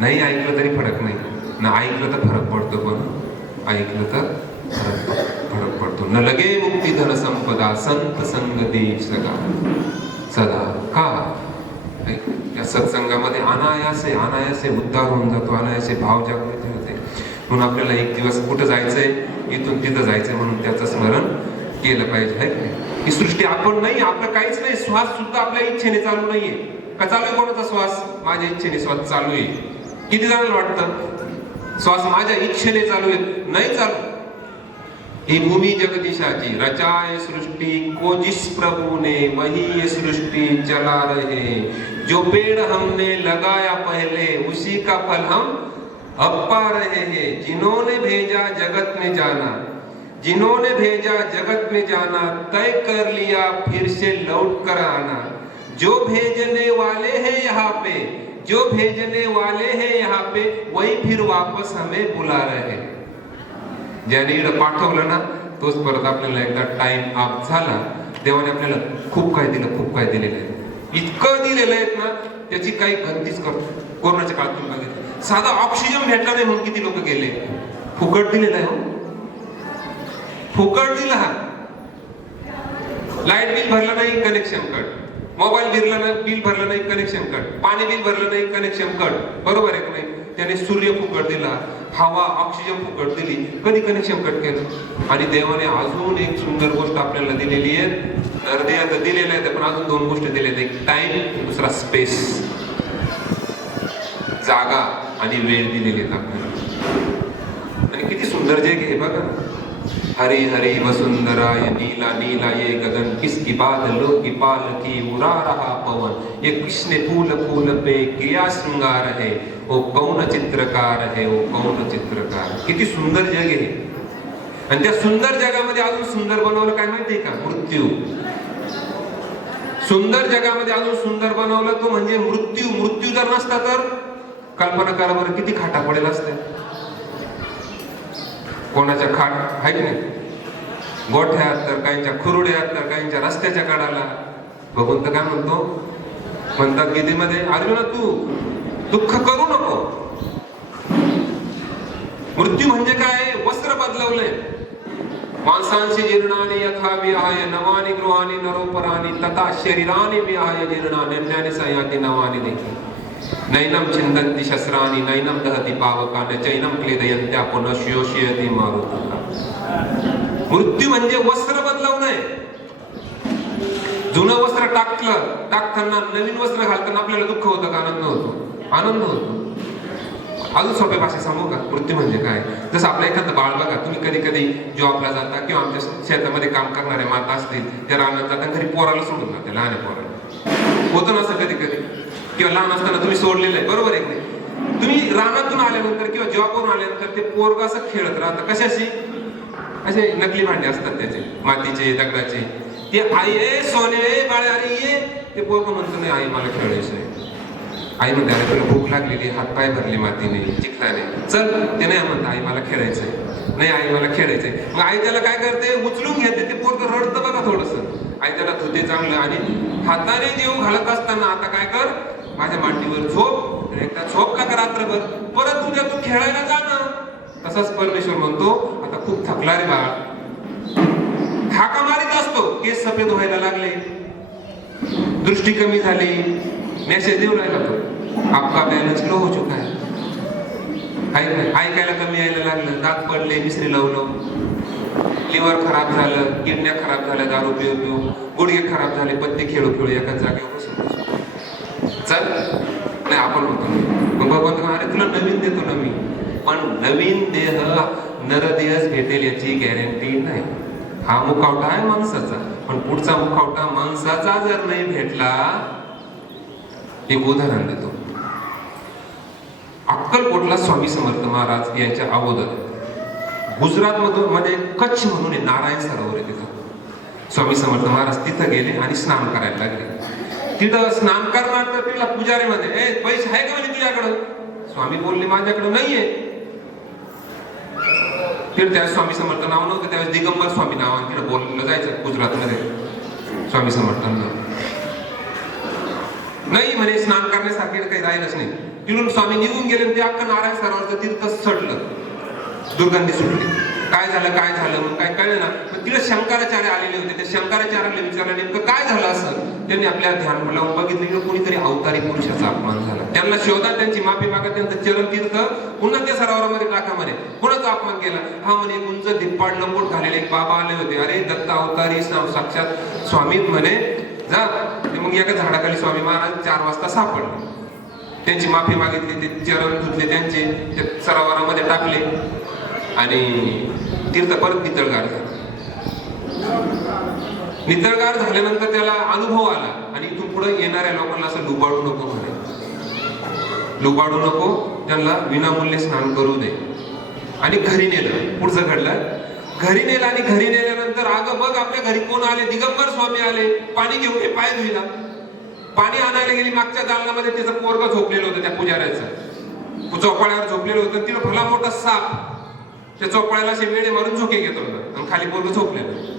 नाही ऐकलं तरी फरक नाही ना, ऐकलं तर फरक पडतो, पण ऐकलं तर फरक पडतो. न लगे मुक्ती धन संपदा, संत संग देव सदा. का या सत्संगामध्ये अनायासे उद्धार होऊन जातो, अनायासे भाव जागृती होते. म्हणून आपल्याला एक दिवस कुठं जायचंय, इथून तिथं जायचंय, म्हणून त्याचं स्मरण केलं पाहिजे. ही सृष्टी आपण नाही, आपलं काहीच नाही. श्वास सुद्धा आपल्या इच्छेने चालू नाहीये. का चालू आहे कोणाचा श्वास? माझ्या इच्छेने श्वास चालू आहे. किती जणांना वाटतं श्वास माझ्या इच्छेने चालू आहे? नाही चालू. ही भूमी जगदीशाची रचाए सृष्टि को जिस प्रभु ने, वही ये सृष्टि चला रहे. जो पेड़ हमने लगाया पहले, उसी का फल हम अब पा रहे हैं. जिन्होंने भेजा जगत में जाना, तय कर लिया फिर से लौट कर आना. जो भेजने वाले हैं यहाँ पे, वही फिर वापस हमें बुला रहे हैं. ज्याने इकडं पाठवलं ना, तोच परत आपल्याला एकदा टाइम अप झाला. देवाने आपल्याला खूप काय दिलेलं आहे. इतकं दिलेलं आहे ना, त्याची काही गंतीच करतो. कोरोनाच्या काळात तुम्ही बघितलं, साधा ऑक्सिजन भेटला नाही म्हणून किती लोक गेले. फुकट दिलेलं आहे, फुकट दिला. लाईट बिल भरलं नाही, कनेक्शन कट. मोबाईल बिल भरलं नाही, कनेक्शन कट. पाणी बिल भरलं नाही, कनेक्शन कट. बरोबर आहे की नाही? त्याने सूर्य फुकट दिला, हवा ऑक्सिजन फुकट दिली, कधी कनेक्शन कट केलं. आणि देवाने अजून एक सुंदर गोष्ट आपल्याला दिलेली आहे. हृदय तर दिलेलं आहे, पण अजून 2 गोष्टी दिलेल्या. एक टाइम, दुसरा स्पेस, जागा आणि वेळ दिलेली आपल्याला. आणि किती सुंदर जग आहे बघा. हरी हरी वसुंधरा ये नीला नीला ये गगन, किसकी बादलों की पालकी उड़ा रहा पवन, ये किसने फूल फूल पे किया श्रृंगार है, वो कौन चित्रकार है, वो कौन चित्रकार. किती सुंदर जग आहे. आणि त्या सुंदर जगामध्ये अजून सुंदर बनवलं काय माहितीये का? मृत्यू. सुंदर जगामध्ये अजून सुंदर बनवलं तो म्हणजे मृत्यू. मृत्यू जर नसता तर कल्पना करा बरं किती खाटा पडेल असत्या. कोणाच्या खाट आहे की नाही, गोठ्यात तर काहींच्या खुरुड्यात तर काहींच्या रस्त्याच्या कडाला. भगवंत काय म्हणतात गीतेमध्ये, अर्जुना तू दुःख करू नको. मृत्यू म्हणजे काय? वस्त्र बदलवलंय. मांसांशी जीर्णानि यथा विहाय नवानि गृहाणि नरोपराणि तथा शरीरानि विहाय जीर्णानि अन्यानि संयाति नवानि देखी. नैनम छिंदन्ति शस्त्राणि नैनम दहति पावकानि चैनम क्लेदयन्त्या पुनः शोषयति मारुतः. मृत्यू म्हणजे वस्त्र बदलवणं. जुनं वस्त्र टाकताना नवीन वस्त्र घालताना आपल्याला दुःख होतं का आनंद होतो? आनंद होतो. अजून सोप्या भाषेत सांगू का मृत्यू म्हणजे काय? जसं आपलं एखादं बाळ बघा, तुम्ही कधी कधी जॉबला जाता किंवा आमच्या शेतामध्ये काम करणाऱ्या माता असतील, त्या रानात जाता घरी पोराला सोडून जाते, लहान पोराला. होतं ना असं कधी कधी, किंवा लहान असताना तुम्ही सोडलेलं आहे, बरोबर आहे. तुम्ही रानातून आल्यानंतर किंवा जॉबवरून आल्यानंतर ते पोरग असं खेळत राहतं. कशाशी? असे नकली भांडे असतात त्याचे, मातीचे दगडाचे. ते आई ए सोने बाळे अरे ये, ते पोरग म्हणतो नाही आई मला खेळायचं आहे. आई म्हणते अरे तुला भूक लागलेली, हातपाय भरले मातीने चिखलाने, चल. ते नाही म्हणतं आई मला खेळायचंय. नाही आई मला खेळायचंय. मग आई त्याला काय करते? उचलून घेते. ते पोरग रडतं बघा थोडस. आई त्याला धुते चांगलं आणि हाताने जेव घालत असताना आता काय कर, माझ्या मांडीवर झोप. एकदा झोप का रात्रभर, परत उद्या तू खेळायला जा ना. तसाच परमेश्वर म्हणतो आता खूप थकला रे बाळ, हाका मारित असतो. केस सफेद व्हायला लागले, दृष्टी कमी झाली, मेसेज देऊ राहिला तो, आपका बॅलन्स लो हो चुका है. ऐकायला कमी यायला लागलं, दात पडले, मिसरी लावलं, लिव्हर खराब झालं, किडन्या खराब झाल्या, दारू पिऊ पिऊ, गुडघे खराब झाले, पत्ते खेळू खेळू एका जागेवर बसून चल. नाही आपण होतो मग भगवंत अरे तुला नवीन देतो ना मी, पण नवीन देह नरदेहच भेटेल याची गॅरंटी नाही. हा मुखवटा आहे माणसाचा, पण पुढचा मुखवटा माणसाचा जर नाही भेटला. एक उदाहरण देतो. अक्कलकोटला स्वामी समर्थ महाराज यांच्या अगोदर गुजरात मध्ये कच्छ म्हणून नारायण सरोवर आहे. तिथं स्वामी समर्थ महाराज तिथं गेले आणि स्नान करायला लागले. तिथं स्नान करणार तर तिला पुजारीमध्ये पैसे आहे का म्हणजे तुझ्याकडं? स्वामी बोलले माझ्याकडं नाहीये. तिथं त्या स्वामी समर्थ नाव नव्हतं, त्यावेळेस दिगंबर स्वामी नावाने तिथं बोललं जायचं गुजरातमध्ये स्वामी समर्थांना. नाही म्हणे स्नान करण्यासारखे काही राहिलंच नाही. तिथून स्वामी निघून गेले. ते अख्खं नारायण सरोवरचं तीर्थ सडलं, दुर्गंधी सुटली. काय झालं मग काय कळलं ना. मग तिला शंकराचार्य आलेले होते. त्या शंकराचार्याला विचारलं नेमकं काय झालं असं. त्यांनी आपल्या ध्यान लावून बघितलं की कोणीतरी अवतारी पुरुषाचा अपमान झाला. त्यांना शोधा, त्यांची माफी मागा, त्यांचं चरण तीर्थ पुन्हा त्या सरोवरामध्ये टाका म्हणे. कोणाचा अपमान केला? हा म्हणे उंच धिप्पाड लंबोट घालेले एक बाबा आले होते. अरे दत्त अवतारी साक्षात स्वामी म्हणे जा. मग एका झाडाखाली स्वामी महाराज 4 वाजता सापडले. त्यांची माफी मागितली, ते चरण धुतले, त्यांचे ते सरोवरामध्ये टाकले आणि तीर्थ परत नितळगार झाले. नितळगार झाल्यानंतर त्याला अनुभव आला आणि इथून पुढे येणाऱ्या लोकांना असं लुबाडू नको म्हणे. लुबाडू नको, त्यांना विनामूल्य स्नान करू दे. आणि घरी नेलं. पुढचं घडलं, घरी नेलं आणि घरी नेल्यानंतर अगं बघ आपल्या घरी कोण आले? दिगंबर स्वामी आले. पाणी घेऊन हे पाय धुईला. पाणी आणायला गेली. मागच्या दालनामध्ये त्याचं पोरगं झोपलेलं होतं, त्या पुजाऱ्याचं चोपाळ्यावर झोपलेलं होतं. तिला भला मोठा साप त्या चोपाळ्याला असे वेळे मारून झोके घेत होता आणि खाली पोरगं झोपलेलं.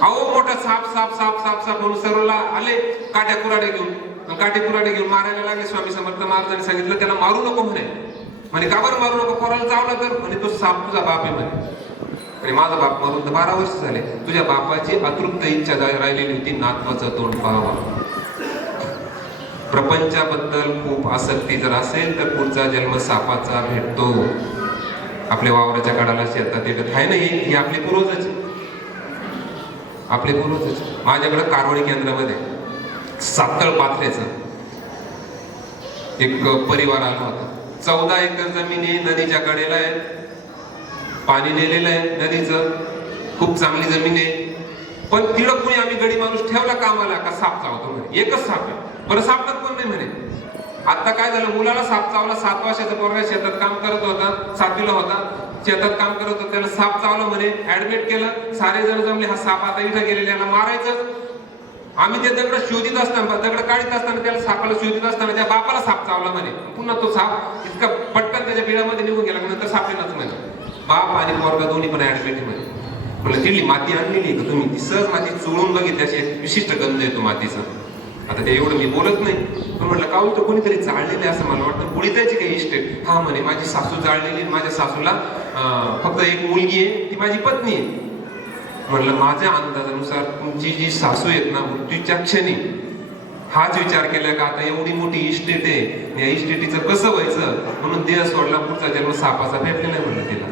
अहो मोठा साप साप साप साप साप म्हणून सर्वला आले काट्या कुराडे घेऊन. काटे कुराडे घेऊन मारायला लागले. स्वामी समर्थ महाराजांनी सांगितलं त्याला मारू नको म्हणे. का बरं मारू नको? पोराला चावला तर म्हणे तो साप तुझा बाप आहे म्हणे. आणि माझा बाप मरून तर 12 वर्ष झाले. तुझ्या बापाची अतृप्त इच्छा राहिलेली होती, नातवाचं तोंड पाहावं. प्रपंचाबद्दल खूप आसक्ती जर असेल तर पुढचा जन्म सापाचा भेटतो. आपल्या वावराच्या कडाला शेतात येतात आहे ना, ही आपली पूर्वजच, आपले पूर्वजच. माझ्याकडे कारवडी केंद्रामध्ये सातळ पाथऱ्याचा एक परिवार आला होता. 14 एकर जमीन आहे, नदीच्या कडेला आहे, पाणी नेलेलं आहे नदीचं, खूप चांगली जमीन आहे. पण तिकडं कुणी आम्ही गडी माणूस ठेवला कामाला का साप चावतो म्हणे. एकच साप आहे, बरं सापडत पण नाही म्हणे. आता काय झालं, मुलाला साप चावला. 7 वर्षाचा पोरगा शेतात काम करत होता, 7वीला होता, शेतात काम करत होता, त्याला साप चावला म्हणे. ऍडमिट केलं, सारे जण जमले, हा साप आता इथं गेलेला, याला मारायचं. आम्ही ते दगड शोधित असताना, दगड काढीत असताना, त्याला सापाला शोधित असताना त्या बापाला साप चावला म्हणे. पुन्हा तो साप इतका पटकन त्याच्या बिळामध्ये निघून गेला, नंतर सापडेनाच म्हणे. बाप आणि पोरगा दोन्ही पण ऍडमिट म्हणे. म्हणलं तिथली माती आणलेली का तुम्ही? ती सहज माती चोळून बघितली, अशी एक विशिष्ट गंध येतो मातीचा. आता ते एवढं मी बोलत नाही, पण म्हटलं का तर कोणीतरी जाळलेले असं मला वाटतं. पुढे जायची काही इस्टेट? हा म्हणे माझी सासू जाळलेली, माझ्या सासूला फक्त एक मुलगी आहे, ती माझी पत्नी आहे. म्हटलं माझ्या अंदाजानुसार तुमची जी सासू आहेत ना, मृत्यूच्या क्षणी हाच विचार केला का आता एवढी मोठी इस्टेट आहे, या इस्टेटीचं कसं व्हायचं, म्हणून देह सोडला, पुढचा जन्म सापाचा भेटलेला आहे म्हणलं तिला.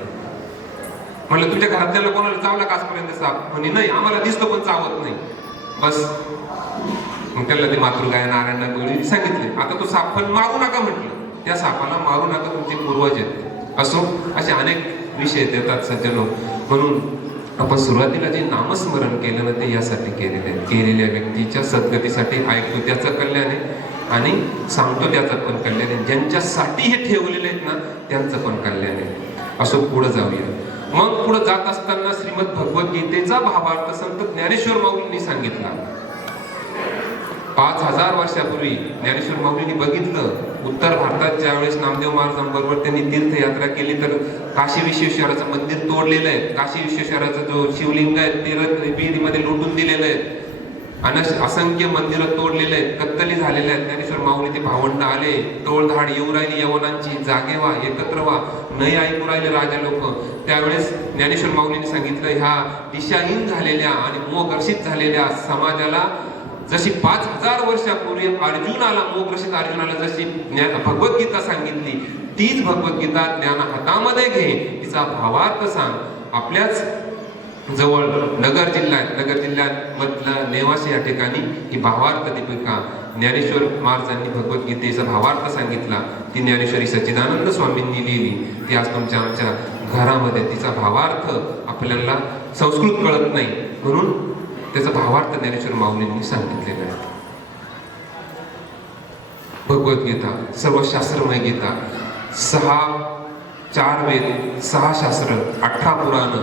म्हणलं तुझ्या घरातल्याला कोणाला चावला का आजपर्यंत साप? म्हणे नाही, आम्हाला दिसतो पण चावत नाही. बस मग त्याला ते मातृगाय नारायण सांगितले, आता तो साप पण मारू नका म्हटलं, त्या सापाला मारू नका, तुमचे पूर्वज आहेत. असो, असे अनेक विषय देतात सज्जनो. म्हणून आपण सुरुवातीला जे नामस्मरण केलं ना, ते यासाठी केलेलं आहे, केलेल्या व्यक्तीच्या सद्गतीसाठी. ऐकतो त्याचं कल्याण आहे आणि सांगतो त्याचं पण कल्याण आहे. ज्यांच्यासाठी हे ठेवलेले आहेत ना, त्यांचं पण कल्याण आहे. असो, पुढे जाऊया. मग पुढे जात असताना श्रीमद भगवद्गीतेचा भावार्थ संत ज्ञानेश्वर माऊलींनी सांगितला. 5000 वर्षापूर्वी ज्ञानेश्वर माऊलींनी बघितलं, उत्तर भारतात ज्यावेळेस नामदेव महाराजांबरोबर त्यांनी तीर्थयात्रा केली, तर काशी विश्वेश्वराचं मंदिर तोडलेलं आहे. काशी विश्वेश्वराचा जो शिवलिंग आहे ते रत्नगिरीमध्ये लुटून दिलेलं आहे. असंख्य मंदिरं तोडलेले आहेत, कत्तली झालेल्या आहेत. ज्ञानेश्वर माऊली ते भावंड आले, टोळधाड येऊ राहिली यवनांची, जागे व्हा, एकत्र व्हा, नाही ऐकू राहिले राजा लोक. त्यावेळेस ज्ञानेश्वर माऊलींनी सांगितलं, ह्या दिशाहीन झालेल्या आणि मोहग्रसित झालेल्या समाजाला जशी 5000 वर्षापूर्वी अर्जुनाला, मोहग्रसित अर्जुनाला जशी भगवद्गीता सांगितली, तीच भगवद्गीता ज्ञान हातामध्ये घे, तिचा भावार्थ सांग. आपल्याच जवळ नगर जिल्ह्यात मधला नेवासे या ठिकाणी ही भावार्थ दीपिका ज्ञानेश्वर महाराजांनी भगवद्गीतेचा भावार्थ सांगितला. ती ज्ञानेश्वरी सच्चिदानंद स्वामींनी लिहिली. ती आज तुमच्या आमच्या घरामध्ये तिचा भावार्थ, आपल्याला संस्कृत कळत नाही म्हणून त्याचा भावार्थ ज्ञानेश्वर माऊलींनी सांगितलेला आहे. भगवद्गीता सर्व शास्त्रमय गीता, 4 वेद, 6 शास्त्र, 18 पुराण,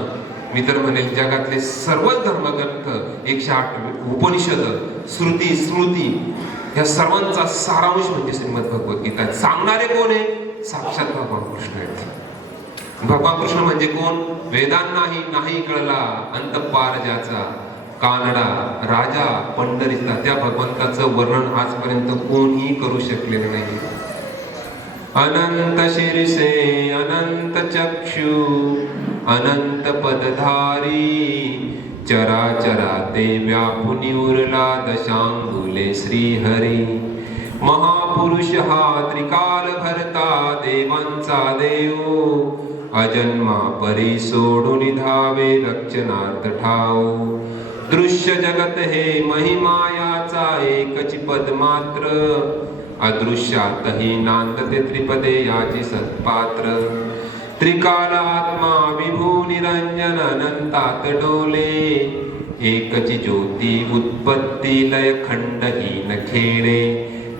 मी तर म्हणेल जगातले सर्वच धर्मग्रंथ, 108 उपनिषद, श्रुती, स्मृती, या सर्वांचा सारांश म्हणजे श्रीमद भगवद्गीता. सांगणारे कोण आहे? साक्षात भगवान कृष्ण आहेत. भगवान कृष्ण म्हणजे कोण? वेदांनाही नाही कळला अंतपार ज्याचा, कानडा राजा पंढरीचा, त्या भगवंताचं वर्णन आजपर्यंत कोणीही करू शकलेलं नाही. अनंत शीर्षे अनंत चक्षु अनंत पदधारी, चराचरा ते व्यापुनी उरला दशांगुले श्रीहरी. महापुरुष हा त्रिकाल भरता देवांचा देव, अजन्मा परी सोडून धावे रक्षणार्थ ठाव. दृश्य जगत हे महिमायाचा एकच पद मात्र, अदृश्यातही नांदते त्रिपदे याची सत्पात्र. त्रिकाल आत्मा विभू निरंजन अनंतात डोले, एकची ज्योती उत्पत्ती लय खंडहीन खेळे.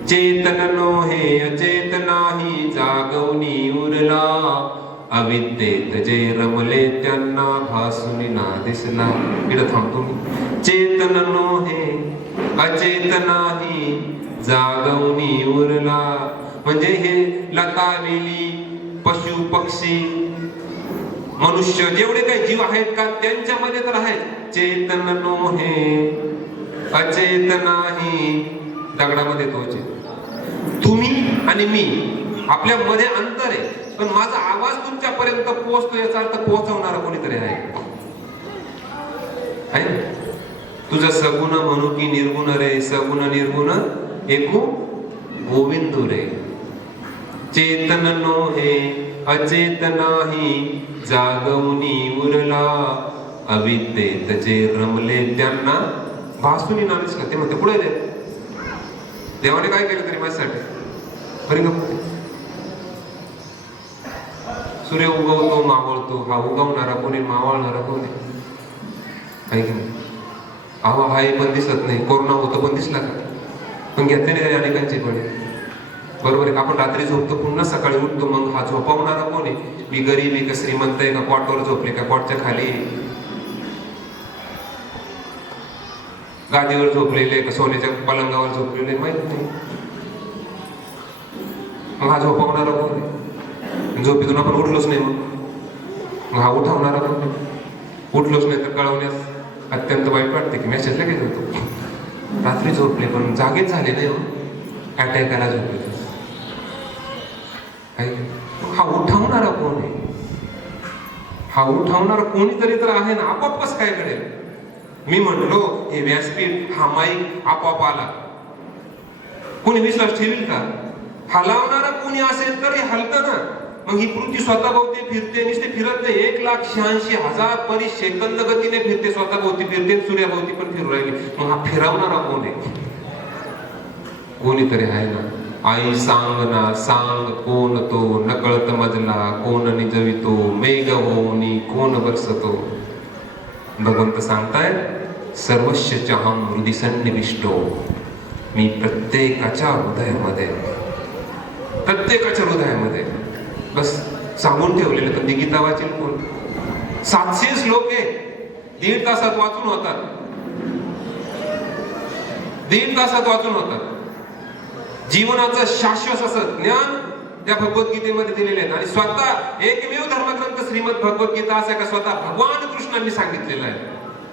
चेतन नोहे अचेतनाही जागवणी उरला, अविद्येत जे रमले त्यांना भासुनी ना दिसला. इकडं थांबतो मी. चेतन नोहे अचेतनाही जागवणी उरला, म्हणजे हे लता वेली, पशु पक्षी, मनुष्य, जेवढे काही जीव आहेत का त्यांच्यामध्ये तर आहे चेतन नोहे अचेतनाही. दगडामध्ये तोच आहे. तुम्ही आणि मी, आपल्या मध्ये अंतर आहे, पण माझा आवाज तुमच्यापर्यंत पोहोचतो याचा अर्थ पोहोचवणारा कोणीतरी आहे. तुझं सगुण म्हणू की निर्गुण रे, सगुण निर्गुण एकू गोविंदू रे. चेतन नोहे अचेतनाही जागवणी उरला, अविद्येत जे रमले त्यांना भासुनी ना दिसला. ते म्हणते पुढे देवाने काय केलं तरी माझ्यासाठी. सूर्य उगवतो मावळतो, हा उगवणारा कोणी मावळणारा कोणी आहे की नाही? हवा हाही पण दिसत नाही, कोरोना होतं पण दिसला का? पण घेतले नाही अनेकांचे पण बरोबर आहे. आपण रात्री झोपतो पुन्हा सकाळी उठतो, मग हा झोपवणारा कोण आहे? मी गरीब आहे का श्रीमंत आहे का, कॉटवर झोपले का कॉटच्या खाली, गादीवर झोपलेले का सोन्याच्या पलंगावर झोपलेले माहित नाही. मग हा झोपवणारा कोण आहे? झोपेतून आपण उठलोच नाही, मग हा उठवणारा कोण आहे? उठलोच नाही तर कळवण्यास अत्यंत वाईट वाटते की मेसेज लगेच होतो. रात्री झोपले पण जागेच झाले नाही, अटॅक आला झोपले. हा उठवणारा कोण आहे? हा उठवणारा कोणीतरी तर आहे ना, आपोआप कसं काय करेल? मी म्हणलो हे व्यासपीठ हा माईक आपोआप आला, कोणी विश्वास ठेवील का? हलावणारा कोणी असेल तर हे हलतं ना. मग ही पृथ्वी स्वतःभोवती फिरते, नुसते फिरत नाही, 1,86,000 परिसेकंद गतीने फिरते, स्वतःभोवती फिरते, सूर्याभोवती पण फिरू राहिली. मग हा फिरवणारा कोण आहे? कोणीतरी आहे ना. आई सांग ना सांग कोण तो, नकळत मजला कोण निजवितो, मेघ होऊनी कोण बरसतो. भगवंत सांगताय सर्वस्य चाहम हृदि सन्निविष्टो, मी प्रत्येकाच्या हृदयामध्ये, प्रत्येकाच्या हृदयामध्ये बस सांगून ठेवलेलं. तर ती गीता वाचेल कोण? 700 श्लोक आहे, 1.5 तासात वाचून होतात, 1.5 तासात वाचून होतात. जीवनाचं शाश्वत असं ज्ञान त्या भगवद्गीतेमध्ये दिलेले आहेत. आणि स्वतः एकमेव धर्मग्रंथ श्रीमद भगवद्गीता असा का स्वतः भगवान कृष्णांनी सांगितलेला आहे.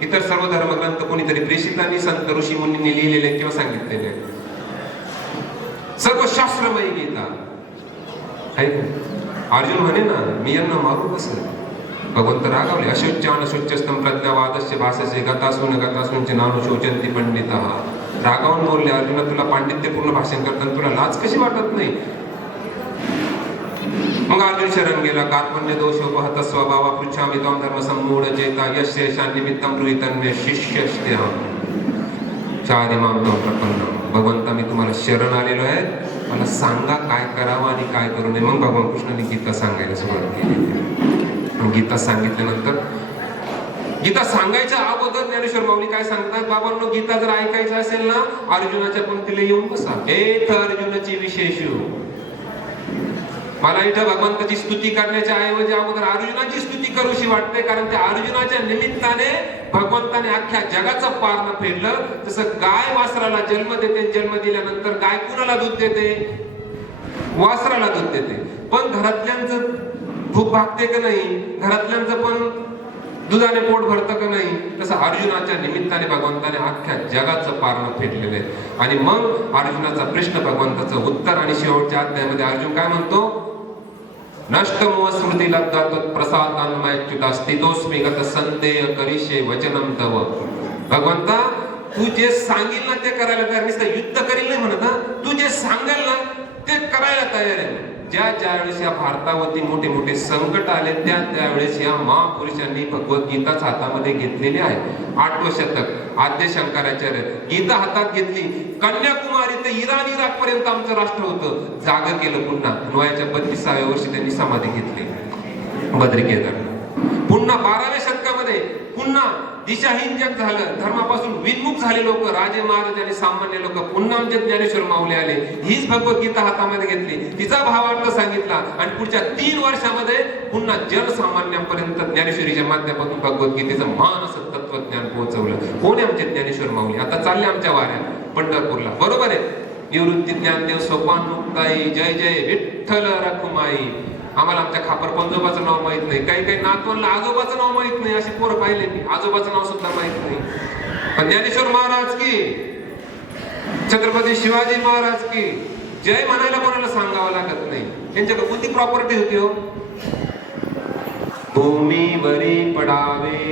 इतर सर्व धर्मग्रंथ कोणीतरी प्रेषितांनी संत ऋषी मुनींनी लिहिलेले किंवा सांगितलेले आहेत. सर्व शास्त्रमयी गीता आहे. अर्जुन म्हणे ना मी यांना मारू कसं? भगवंत रागावले. अशोच्यान अशोच्यस्तम प्रज्ञावादस्य भाषसे गतासून गतासूनचे नानु शोचंती पंडिता. रागावून बोलले अर्जुना तुला पांडित्यपूर्ण भाषण करताना तुला लाज कशी वाटत नाही? मग अर्जुन शरण गेला. कार्पण्य दोषोपहत स्वभावा पृच्छामि त्वां धर्म सम्मूढ चेता यस्य यशां निमित्तं ब्रूहितन्मे शिष्यस्त्यहं चारिमां त्वं प्रपन्नम्. भगवंता मी तुम्हाला शरण आलेलो आहे, मला सांगा काय करावं आणि काय करू नये. मग भगवान कृष्णाने गीता सांगायला सुरुवात केली. गीता सांगितल्यानंतर, गीता सांगायच्या अगोदर ज्ञानेश्वर माऊली काय सांगतात? बाबांनो गीता जर ऐकायचं असेल ना, अर्जुनाच्या पंक्तीला येऊन बसा. एक अर्जुनाची विशेषू. मला इथं भगवंताची स्तुती करण्याच्या ऐवजी अगोदर अर्जुनाची स्तुती करूशी वाटते, कारण त्या अर्जुनाच्या निमित्ताने भगवंताने अख्ख्या जगाचं पारणं फेडलं. जसं गाय वासराला जन्म देते, जन्म दिल्यानंतर गाय कुणाला दूध देते? वासराला दूध देते. पण घरातल्यांचं भूक भागते का नाही? घरातल्यांचं पण दुधाने पोट भरतं का नाही? तसं अर्जुनाच्या निमित्ताने भगवंताने अख्ख्या जगाचं पारणं फेडलेलं आहे. आणि मग अर्जुनाचा प्रश्न, भगवंताचं उत्तर. आणि शेवटच्या अध्यायामध्ये अर्जुन काय म्हणतो? नष्टमो स्मृती लब्धा तत्प्रसादान्मयच्युता स्थितोस्मि गत संदेह करिष्ये वचनं तव. भगवंता तू जे सांगेल ना ते करायला तयार. नुसतं युद्ध करील नाही म्हणत ना, तू जे सांगाल ना ते करायला तयार आहे. ज्यावेळेस या भारतावरती मोठे मोठे संकट आले त्यावेळेस या महापुरुषांनी भगवद्गीताच हातामध्ये घेतलेली आहे. 8वं शतक आद्य शंकराचार्य गीता हातात घेतली. कन्याकुमारी ते इराण इराक पर्यंत आमचं राष्ट्र होतं, जाग केलं पुन्हा. वयाच्या 32व्या वर्षी त्यांनी समाधी घेतली बद्री केदार. पुन्हा 12व्या शतकामध्ये पुन्हा दिशाहीन जग झालं, धर्मापासून विन्मुख झाले लोक, राजे महाराज आणि सामान्य लोक. पुन्हा आमचे ज्ञानेश्वर माऊली आले, हीच भगवद्गीता हातामध्ये घेतली, तिचा भावार्थ सांगितला. आणि पुढच्या 3 वर्षामध्ये पुन्हा जनसामान्यांपर्यंत ज्ञानेश्वरीच्या माध्यमातून भगवद्गीतेचं महान असं तत्वज्ञान पोहोचवलं. कोण आहे आमचे ज्ञानेश्वर माऊली? आता चालले आमच्या वाऱ्या पंढरपूरला, बरोबर आहे. निवृत्ती ज्ञानदेव सोपान मुक्ताई, जय जय विठ्ठल रखुमाई. आम्हाला आमच्या खापर पंजोबाचं नाव माहित नाही, काही काही नातवांना आजोबाचं नाव माहित नाही, अशी पोरं पाहिले मी, आजोबाचं नाव सुद्धा माहित नाही. पण ज्ञानेश्वर महाराज की, छत्रपती शिवाजी महाराज की जय म्हणायला कोणाला सांगावं लागत नाही. त्यांच्याकडे कोणती प्रॉपर्टी होती हो? भूमीवरी पडावे,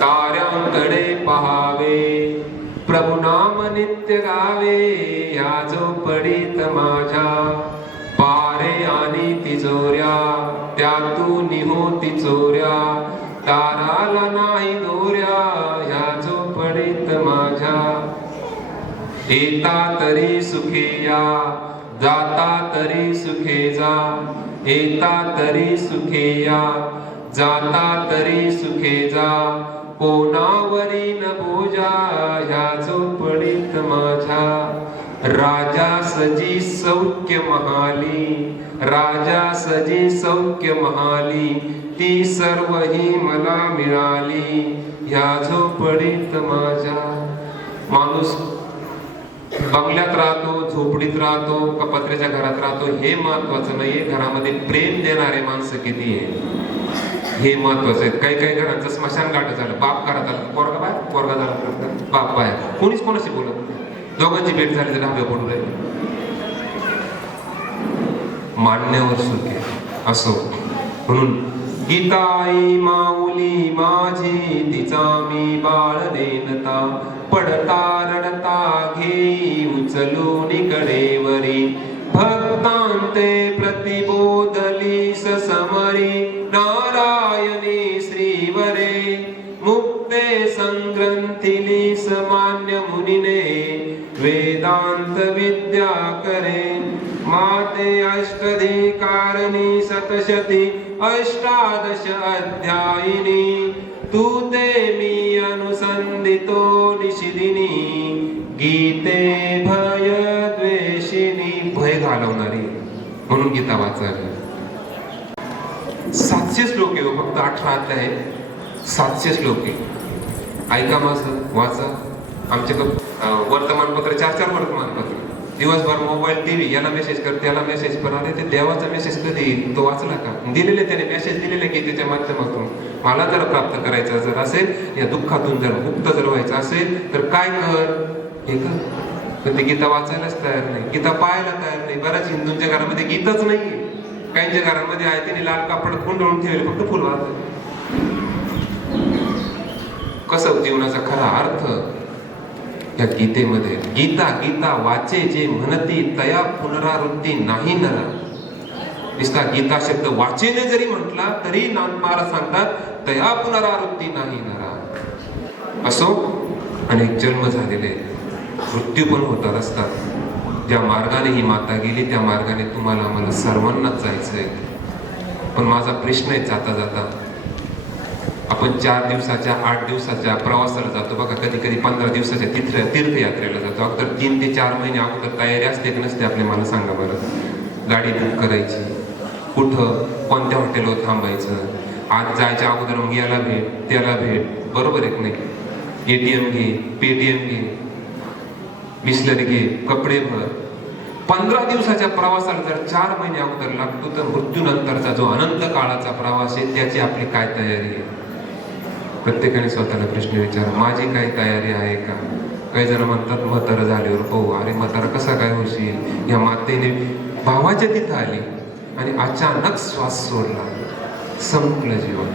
ताऱ्यांकडे पहावे, प्रभु नाम नित्य गावे, ह्या झोपडीत माझ्या पारे आणि तिजोऱ्या, त्यातून होती चोऱ्या, ताराला नाही दोऱ्या, ह्या झोपडीत माझ्या. येता तरी सुखे या, जाता तरी सुखे जा, येता तरी सुखे या, जाता तरी सुखे जा, कोणावरी न बोजा ह्या झोपडीत माझ्या. राजा सजी सौख्य महाली, राजा सजी सौख्य महाली, ती सर्व ही मला मिळाली ह्या झोपडीत माझ्या. माणूस बंगल्यात राहतो, झोपडीत राहतो का पत्र्याच्या घरात राहतो हे महत्वाचं नाहीये, घरामध्ये प्रेम देणारे माणसं किती आहे हे महत्वाचं आहे. काही काही घरांचं स्मशान घाट झालं, बाप घरात आला पोरगा बाहेर, पोरगा झाला बाप बाहेर, कोणीच कोणाशी बोलत नाही, दोघांची भेट झाली तर ढाबे पडून राहिले. मांडण्यावर सुख आहे असो. म्हणून गीता आई माऊली माझी, तिचा मी बाळ देनता, पडता रडता घेई उचलून कडेवरी, भक्तांते प्रतिबोधली समरी, नारायणी श्रीवरे, मुक्ते संग्रंथिली समान्य मुनिने, वेदांत विद्या करे, माते अष्टधिकारणी शतशती अष्टादश अध्यायिनी, तू ते मी अनुसंधितो निशिदिनी, गीते भय द्वेषिनी, भय घालवणारी म्हणून गीता वाचावी. 700 श्लोक आहे फक्त 18 अध्याय आहे, 700 श्लोक आहे. ऐका माझं, वाचा. आमच्याकडं वर्तमानपत्र 4-4 वर्तमानपत्र, दिवसभर मोबाईल टीव्ही, याला मेसेज कर त्याला मेसेज कर, आणि ते देवाचा मेसेज कधी येईल तो वाचला का? दिलेले त्याने मेसेज दिलेले की त्याच्या माध्यमातून मला जर प्राप्त करायचं जर असेल, या दुःखातून जर मुक्त जर व्हायचं असेल तर काय कर, हे कर. पण ते गीता वाचायलाच तयार नाही, गीता पाहायला तयार नाही. बऱ्याच हिंदूंच्या घरामध्ये गीताच नाही, काहींच्या घरामध्ये आहे त्याने लाल कापडात गुंडळून ठेवले, फक्त फुल वाचत. कसं जीवनाचा खरा अर्थ या गीतेमध्ये. गीता गीता वाचे जे म्हणती, तया पुनरावृत्ती नाही नरा. नुसता गीता शब्द वाचेने जरी म्हटला तरी महाराज सांगतात तया पुनरावृत्ती नाही नरा. असो, अनेक जन्म झालेले, मृत्यू पण होतात असतात. ज्या मार्गाने ही माता गेली त्या मार्गाने तुम्हाला आम्हाला सर्वांनाच जायचंय. पण माझा प्रश्न आहे, जाता जाता आपण 4 दिवसाच्या 8 दिवसाच्या प्रवासाला जातो बघा, कधी कधी 15 दिवसाच्या तीर्थयात्रेला जातो. अगोदर 3 ते 4 महिने अगोदर तयारी असते की नसते आपली, मला सांगा बरं. गाडी बुक करायची, कुठं कोणत्या हॉटेलवर थांबायचं, आज जायच्या अगोदर मग याला भेट त्याला भेट, बरोबर आहे की नाही. ATM घे, पेटीएम घे, बिस्लरी घे, कपडे भर. 15 दिवसाच्या प्रवासाला जर 4 महिने अगोदर लागतो तर मृत्यूनंतरचा जो अनंत काळाचा प्रवास आहे त्याची आपली काय तयारी आहे? प्रत्येकाने स्वतःला प्रश्न विचारा, माझी काही तयारी आहे का? काही जण म्हणतात म्हातारं झाल्यावर हो, अरे म्हातारा कसा काय होशील? या मातेने भावाच्या तिथं आली आणि अचानक श्वास सोडला, संपलं जीवन.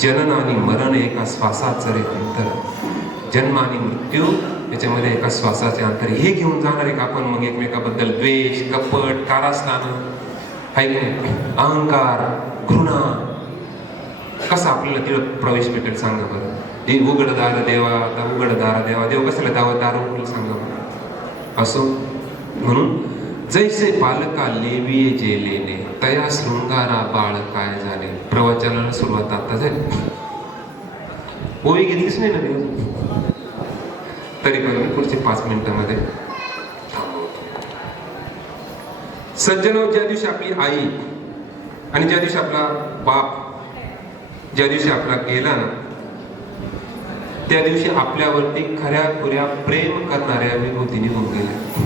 जनन आणि मरण एका श्वासाचं रे अंतर, जन्म आणि मृत्यू याच्यामध्ये एका श्वासाचे अंतर. हे घेऊन जाणार आहे का आपण मग एकमेकाबद्दल द्वेष, कपट, कारस्थान, अहंकार, घृणा? कसा आपल्याला तिथं प्रवेश भेटेल सांगा बरं? हे उघड दार देवा, आता उघड दार देवा, देव कशाला दार उघडलं सांगा बरं? असो, म्हणून जैसे बालका लेविये जे लेणे, तया शृंगारा बाळ काय झाले. प्रवचनाला सुरुवात आता झाली, ओळी घेतलीच नाही ना देव, तरी पण मी पुढचे 5 मिनिटांमध्ये थांबवतो. सज्जनो, ज्या दिवशी आपली आई आणि ज्या दिवशी आपला बाप ज्या दिवशी आपला गेला ना, त्या दिवशी आपल्यावरती खऱ्या खुऱ्या प्रेम करणाऱ्या विभूती निघून गेल्या.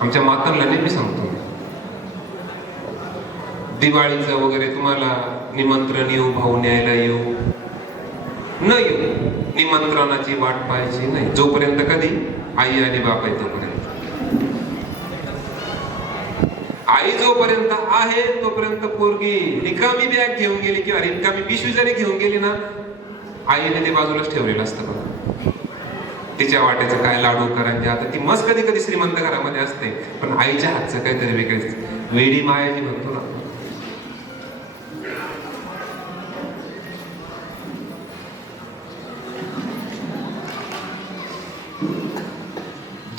आमच्या मातांना नेहमी सांगतो, दिवाळीचं वगैरे तुम्हाला निमंत्रण येऊ, भाऊ न्यायला येऊ न येऊ, निमंत्रणाची वाट पाहायची नाही. जोपर्यंत कधी आई आणि बाप आहे तोपर्यंत. आई जोपर्यंत आहे तोपर्यंत पोरगी रिकामी बॅग घेऊन गेली किंवा रिकामी पिशवी जरी घेऊन गेली ना, आईने ते बाजूलाच ठेवलेलं असतं बघा. तिच्या वाट्याचं काय लाडू करायचे. आता ती मस्त कधी कधी श्रीमंत घरामध्ये असते, पण आईच्या हातचं काहीतरी वेगळंच. वेडी मायाची म्हणतो ना,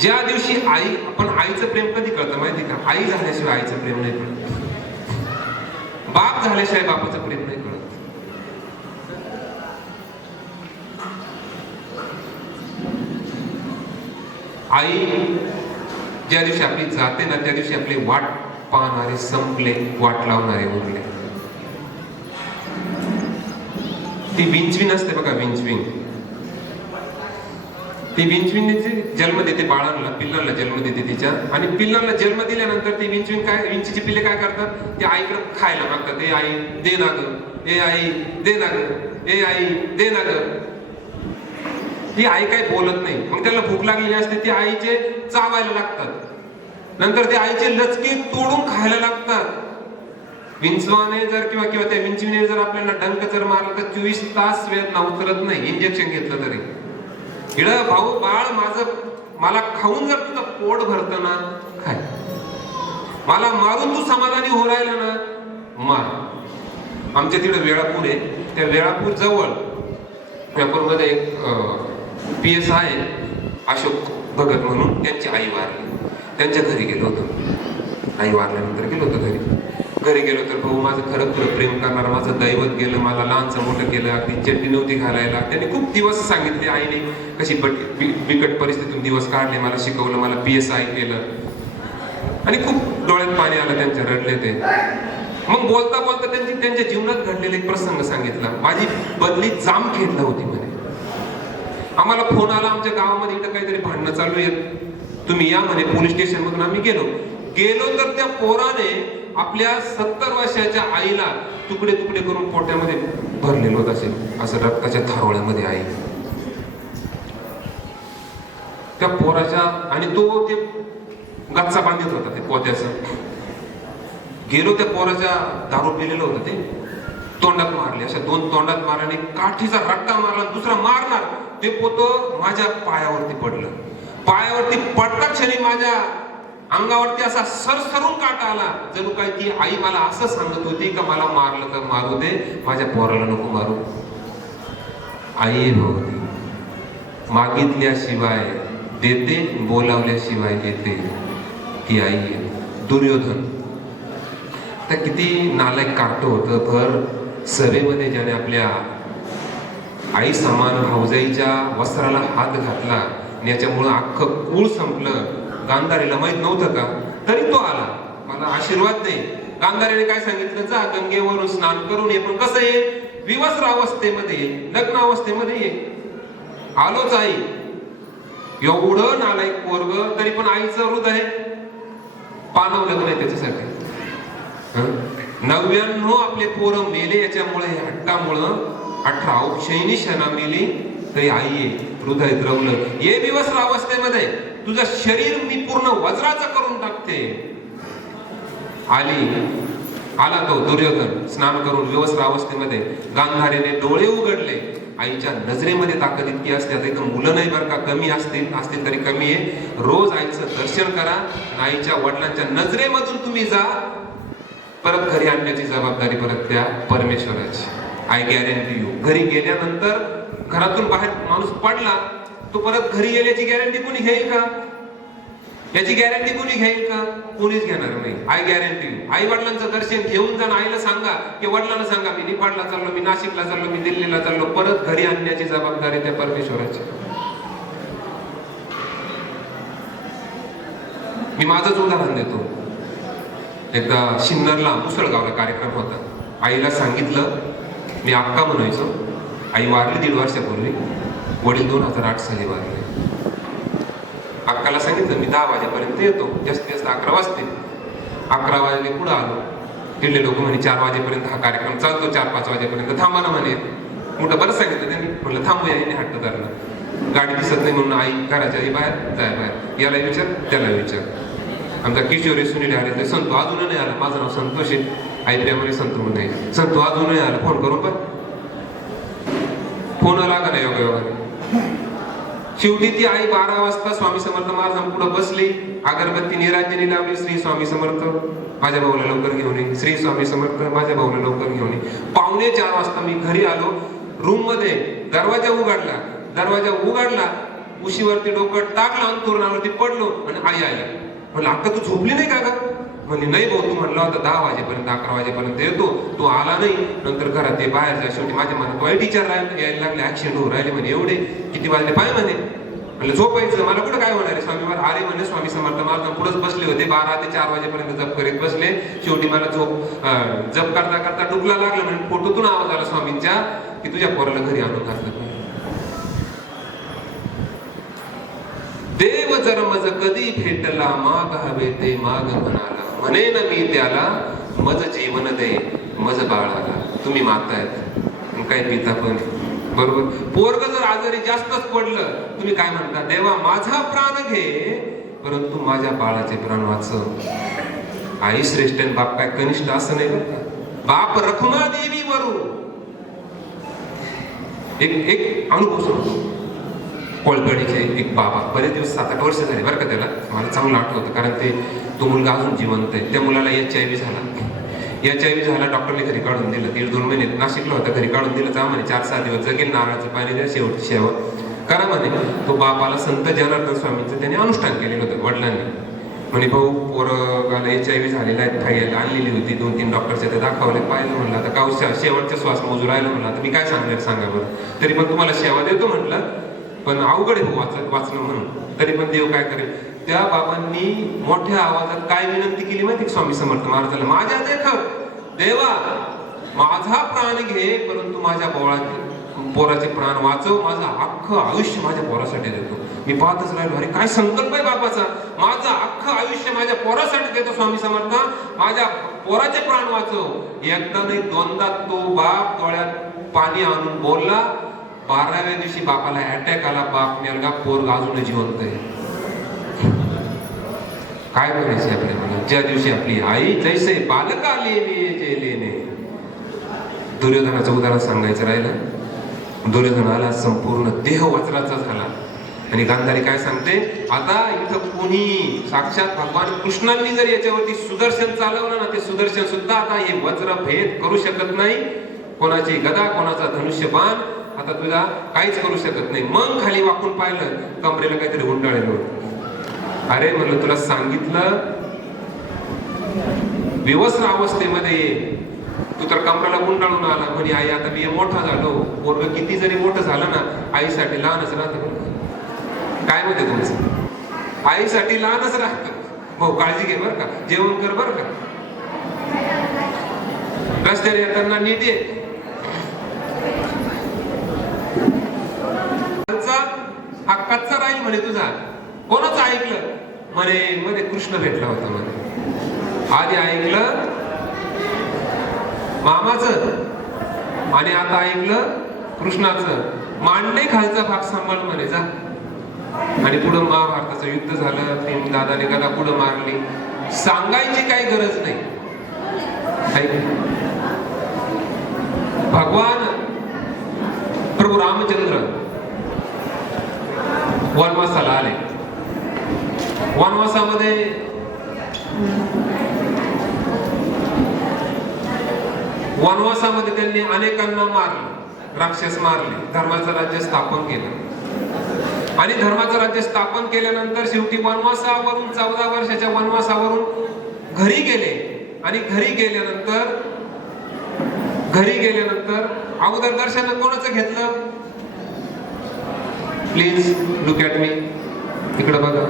ज्या दिवशी आई, आपण आईचं प्रेम कधी कळतं माहिती का? आई झाल्याशिवाय आईचं प्रेम नाही कळत, बाप झाल्याशिवाय बापाचं प्रेम नाही कळत. आई ज्या दिवशी आपली जाते ना, त्या दिवशी आपली वाट पाहणारे संपले, वाट लावणारे उरले. ती विंचवीन असते बघा, विंचवीन. ती विंचवीने जन्म देते बाळांना, पिल्लांना जन्म देते तिच्या. आणि पिल्लांना जन्म दिल्यानंतर ती विंचवीन काय, विंचीची पिल्ले काय करतात? ते आईकडे खायला मागतात. ए आई दे ना ग, ए आई दे ना ग, ए आई दे ना ग. ती आई काही बोलत नाही. मग त्याला भूक लागलेली असते, ती आईचे चावायला लागतात. नंतर ते आईचे लचके तोडून खायला लागतात. विंचवाने जर किंवा त्या विंचवीने जर आपल्याला डंक जर मारला तर 24 तास वेदना उतरत नाही, इंजेक्शन घेतलं तरी. इड भाऊ बाळ माझं, मला खाऊन जर तुझं पोट भरतं ना, खाय. मला मारून तू समाधानी हो राहिला ना, मार. आमच्या तिकडे वेळापूर आहे, त्या वेळापूर जवळ पेपरमध्ये एक PS आहे अशोक भगत म्हणून, त्यांची आई वारली. त्यांच्या घरी गेलो होतो. आई वारल्यानंतर गेलो होतो घरी गेलो तर भाऊ माझं खरं खरं प्रेम करणार माझं दैवत गेलं, मला लहानचं मोठं केलं, अगदी चड्डी नव्हती घालायला. त्यांनी खूप दिवस सांगितले, आईने कशी बिकट परिस्थितीतून दिवस काढले, मला शिकवलं, मला PSI केलं. आणि खूप डोळ्यात पाणी आलं त्यांच्या, रडले ते. मग बोलता बोलता त्यांच्या जीवनात घडलेला एक प्रसंग सांगितला. माझी बदली जामखेडला होती म्हणे. आम्हाला फोन आला, आमच्या गावामध्ये इथं काहीतरी भांडणं चालू आहेत, तुम्ही या म्हणे. पोलीस स्टेशन मधून आम्ही गेलो तर त्या पोराने आपल्या 70 वर्षाच्या आईला तुकडे तुकडे करून पोट्यामध्ये भरलेलं होत असेल, असं रक्ताच्या थारोळ्यामध्ये आई. त्या पोराच्या, आणि तो ते गच्चा बांधित होता ते पोत्याचं. गेलो त्या पोराच्या, दारू पिलेलं होतं ते, तोंडात मारले, अशा 2 तोंडात मारल्याने काठीचा रट्टा मारला, दुसरा मारणार. ते पोतं माझ्या पायावरती पडलं. पायावरती पडता क्षणी माझ्या अंगावरती असा सरसरून काटा आला. जणू काय ती आई मला असं सांगत होती का मला मारलं तर मारू दे, माझ्या पोराला नको मारू. आई नव्हती, मागितल्याशिवाय देते, बोलावल्याशिवाय येते, ती आई आहे. दुर्योधन त्या किती नालायक कार्ट होतं. भर सभेमध्ये ज्याने आपल्या आई समान भाऊजाईच्या वस्त्राला हात घातला आणि याच्यामुळं अख्खं कुळ संपलं. गांधारीला माहित नव्हतं का? तरी तो आला, मला आशीर्वाद दे. गांधारीने काय सांगितलं? जा गंगेवरून स्नान करून ये. पण कसं ये? विवस्त्र अवस्थेमध्ये ये, लग्न अवस्थेमध्ये ये. आलोच आई. एवढं नालायक पोरग, तरी पण आईचं हृदय पाणवलं नाही त्याच्यासाठी. 99 आपले पोरं मेले याच्यामुळे, हट्टामुळं. 18 औक्षयिणी क्षणा मेली तरी आई ये, हृदय द्रवलं. ये विवस्त्र अवस्थेमध्ये तुझं शरीर मी पूर्ण वज्राचं करून टाकते. आला तो दुर्योधन स्नान करून विवस्त्र अवस्थेमध्ये. गांधारीने डोळे उघडले. आईच्या नजरेमध्ये ताकद इतकी असते. आता इथं मुलं नाही बरं का, कमी असतील तरी कमी आहे. रोज आईचं दर्शन करा. आईच्या वडिलांच्या नजरेमधून तुम्ही जा. परत घरी आणण्याची जबाबदारी परत त्या परमेश्वराची. I guarantee you. घरी गेल्यानंतर घरातून बाहेर माणूस पडला, तो परत घरी गेल्याची गॅरंटी कोणी घेईल का? याची गॅरंटी कोणी घेईल का? कोणीच घेणार नाही. I guarantee you. आई वडिलांचं दर्शन घेऊन जा. आईला सांगा की वडिलांना सांगा मी निफाडला चाललो, मी नाशिकला चाललो, मी दिल्लीला चाललो. परत घरी आणण्याची जबाबदारी त्या परमेश्वराची. मी माझंच उदाहरण देतो. एकदा सिन्नरला मुसळगावला कार्यक्रम होता. आईला सांगितलं, मी अक्का म्हणायचो. आई वारली 1.5 वर्षापूर्वी. वडील 2008 साली वारले. अक्काला सांगितलं मी 10 वाजेपर्यंत येतो, जास्तीत जास्त 11 वाजते. 11 वाजले पुढे आलो. तिथले लोक म्हणे 4 वाजेपर्यंत हा कार्यक्रम चालतो, 4-5 वाजेपर्यंत थांबा ना म्हणे. मोठं बरं सांगितलं त्यांनी. म्हटलं थांबूया, याने हट्ट धरला. गाडी दिसत नाही म्हणून आई घराच्या बाहेर जाय बाहेर. याला विचार, त्याला विचार. आमचा किशोरी सुनील आले, ते संतू अजून नाही आला. माझं नाव संतोष आहे. आई प्रेमाने संतू म्हणे. संतू अजून नाही आला, फोन करून पण फोन लागा नाही योगायोगाने. शेवटी ती आई 12 वाजता स्वामी समर्थ महाराजांना पुढे बसली. अगरबत्ती निरांजनी लावली. श्री स्वामी समर्थ माझ्या भाऊला लवकर घेऊन ये. श्री स्वामी समर्थ माझ्या भाऊला लवकर घेऊन ये. 3:45 वाजता मी घरी आलो. रूम मध्ये दरवाजा उघडला. उशीवरती डोकं टाकलं अंथरुणावरती पडलो आणि आई आली. म्हणलं अक्का तू झोपली नाही का ग? म्हणजे नाही भाऊ, तू म्हणला होता 10 वाजेपर्यंत 11 वाजेपर्यंत येतो, तू आला नाही. नंतर घरात ते बाहेर जा. शेवटी माझ्या मनात वाईट विचार यायला लागले, ऍक्सिडेंट होऊ राहिले म्हणे, एवढे किती वाजले पाय म्हणे. म्हणलं झोपायचं, मला कुठं काय होणार आहे. स्वामी महाराज आले म्हणे, स्वामी समर्थ महाराज पुढेच बसले होते, 12 ते 4 वाजेपर्यंत जप करीत बसले. शेवटी मला जप करता करता डुकला लागला म्हणजे फोटोतून आवाज आला स्वामींच्या की तुझ्या पोराला घरी आणून घातलं. देव जर मज कधी भेटला, माग हवे ते माग म्हणाला, म्हणेन मी त्याला, मज जीवन दे मज बाळाला. तुम्ही मागतायत काय पिता पण बरोबर. पोरग जर आजारी जास्तच पडलं, तुम्ही काय म्हणता, देवा माझा प्राण घे परंतु माझ्या बाळाचे प्राण वाचव. आई श्रेष्ठ आणि बाप काय कनिष्ठ असं नाही बरं का. बाप रखुमा देवी वरू एक अनुभव सांगतो. कोळपडीचे एक बाबा, बरेच दिवस 7-8 वर्ष झाले बरं का त्याला, मला चांगलं आठवतं कारण तो मुलगा अजून जिवंत आहे. त्या मुलाला HIV झाला. HIV झाला, डॉक्टरने घरी काढून दिलं. 1-2 महिने नाशिकला होता, घरी काढून दिलं. जा म्हणे 4-6 दिवस जगेल, नारळाचं पाणी द्या, शेवटची सेवा करा म्हणे. तो बापाला संत जनार्दन स्वामींचं त्याने अनुष्ठान केलेलं होतं वडिलांनी. म्हणे भाऊ पोरगाला HIV झालेला आहे, फाईल आणलेली होती, 2-3 डॉक्टरच्या ते दाखवले, पाहिलं. म्हणलं आता गाव शेवटचा श्वास मोजू राहिला. म्हणलं आता मी काय सांगणार सांगा बरं. तरी पण तुम्हाला सेवा देतो म्हटलं, पण अवघड आहे वाचणं म्हणून. तरी पण देव काय करेल. त्या बाबांनी मोठ्या आवाजात काय विनंती केली माहिती स्वामी समर्थ महाराजाला, माझ्या देखत देवा माझा प्राण घे परंतु माझ्या पोराचे प्राण वाचव. माझं अख्खं आयुष्य माझ्या पोरासाठी देतो. मी पाहतच राहिलो, अरे काय संकल्प आहे बापाचा. माझं अख्खं आयुष्य माझ्या पोरासाठी देतो स्वामी समर्थ, माझ्या पोराचे प्राण वाचव. एकदा नाही 2दा तो बाप डोळ्यात पाणी आणून बोलला. 12व्या दिवशी बापाला अटॅक आला. बाप मेलगा, पोरगा अजून जिवंत आहे. काय करायचं आपल्याला. ज्या दिवशी आपली आई जैसे बालका लेने जे लेने. दुर्योधनाचं उदाहरण सांगायचं राहिलं. दुर्योधन आला, संपूर्ण देह वज्राचा झाला आणि गांधारी काय सांगते, आता इथं कोणी साक्षात भगवान कृष्णांनी जर याच्यावरती सुदर्शन चालवलं ना, ते सुदर्शन सुद्धा आता हे वज्र भेद करू शकत नाही. कोणाची गदा, कोणाचा धनुष्यबाण आता तुझा काहीच करू शकत नाही. मग खाली वाकून पाहिलं, कमरेला काहीतरी गुंडाळलेलं होतं. अरे म्हणलं तुला सांगितलं विवस्त्र अवस्थेमध्ये ये, तू तर कमरेला गुंडाळून आला. म्हणे आई आता मी मोठा झालो. पोरग किती जरी मोठं झालं ना, आईसाठी लहानच राहतं. काय म्हणते तुमचं, आईसाठी लहानच राहतं. भाऊ काळजी घे बरं का, जेवण कर बरं का, रस्त्याने येताना नीट ये. हा कच्चा राहील म्हणे तुझा. कोणाचं ऐकलं म्हणे, मध्ये कृष्ण भेटला होता म्हणे. आधी ऐकलं मामाचं आणि आता ऐकलं कृष्णाचं. मांडले खालचा भाग सांभाळ म्हणे जा. आणि पुढं महाभारताचं युद्ध झालं. भीम दादाने गदा पुढं मारली. सांगायची काही गरज नाही. भगवान प्रभू रामचंद्र वनवासाला आले. वनवासामध्ये त्यांनी अनेकांना मारलं, राक्षस मारले, धर्माचं राज्य स्थापन केलं. आणि धर्माचं राज्य स्थापन केल्यानंतर शेवटी वनवासावरून 14 वर्षाच्या वनवासावरून घरी गेले. आणि घरी गेल्यानंतर अगोदर दर्शन कोणाचं घेतलं, प्लीज लुक ॲट मी, इकडे बघा.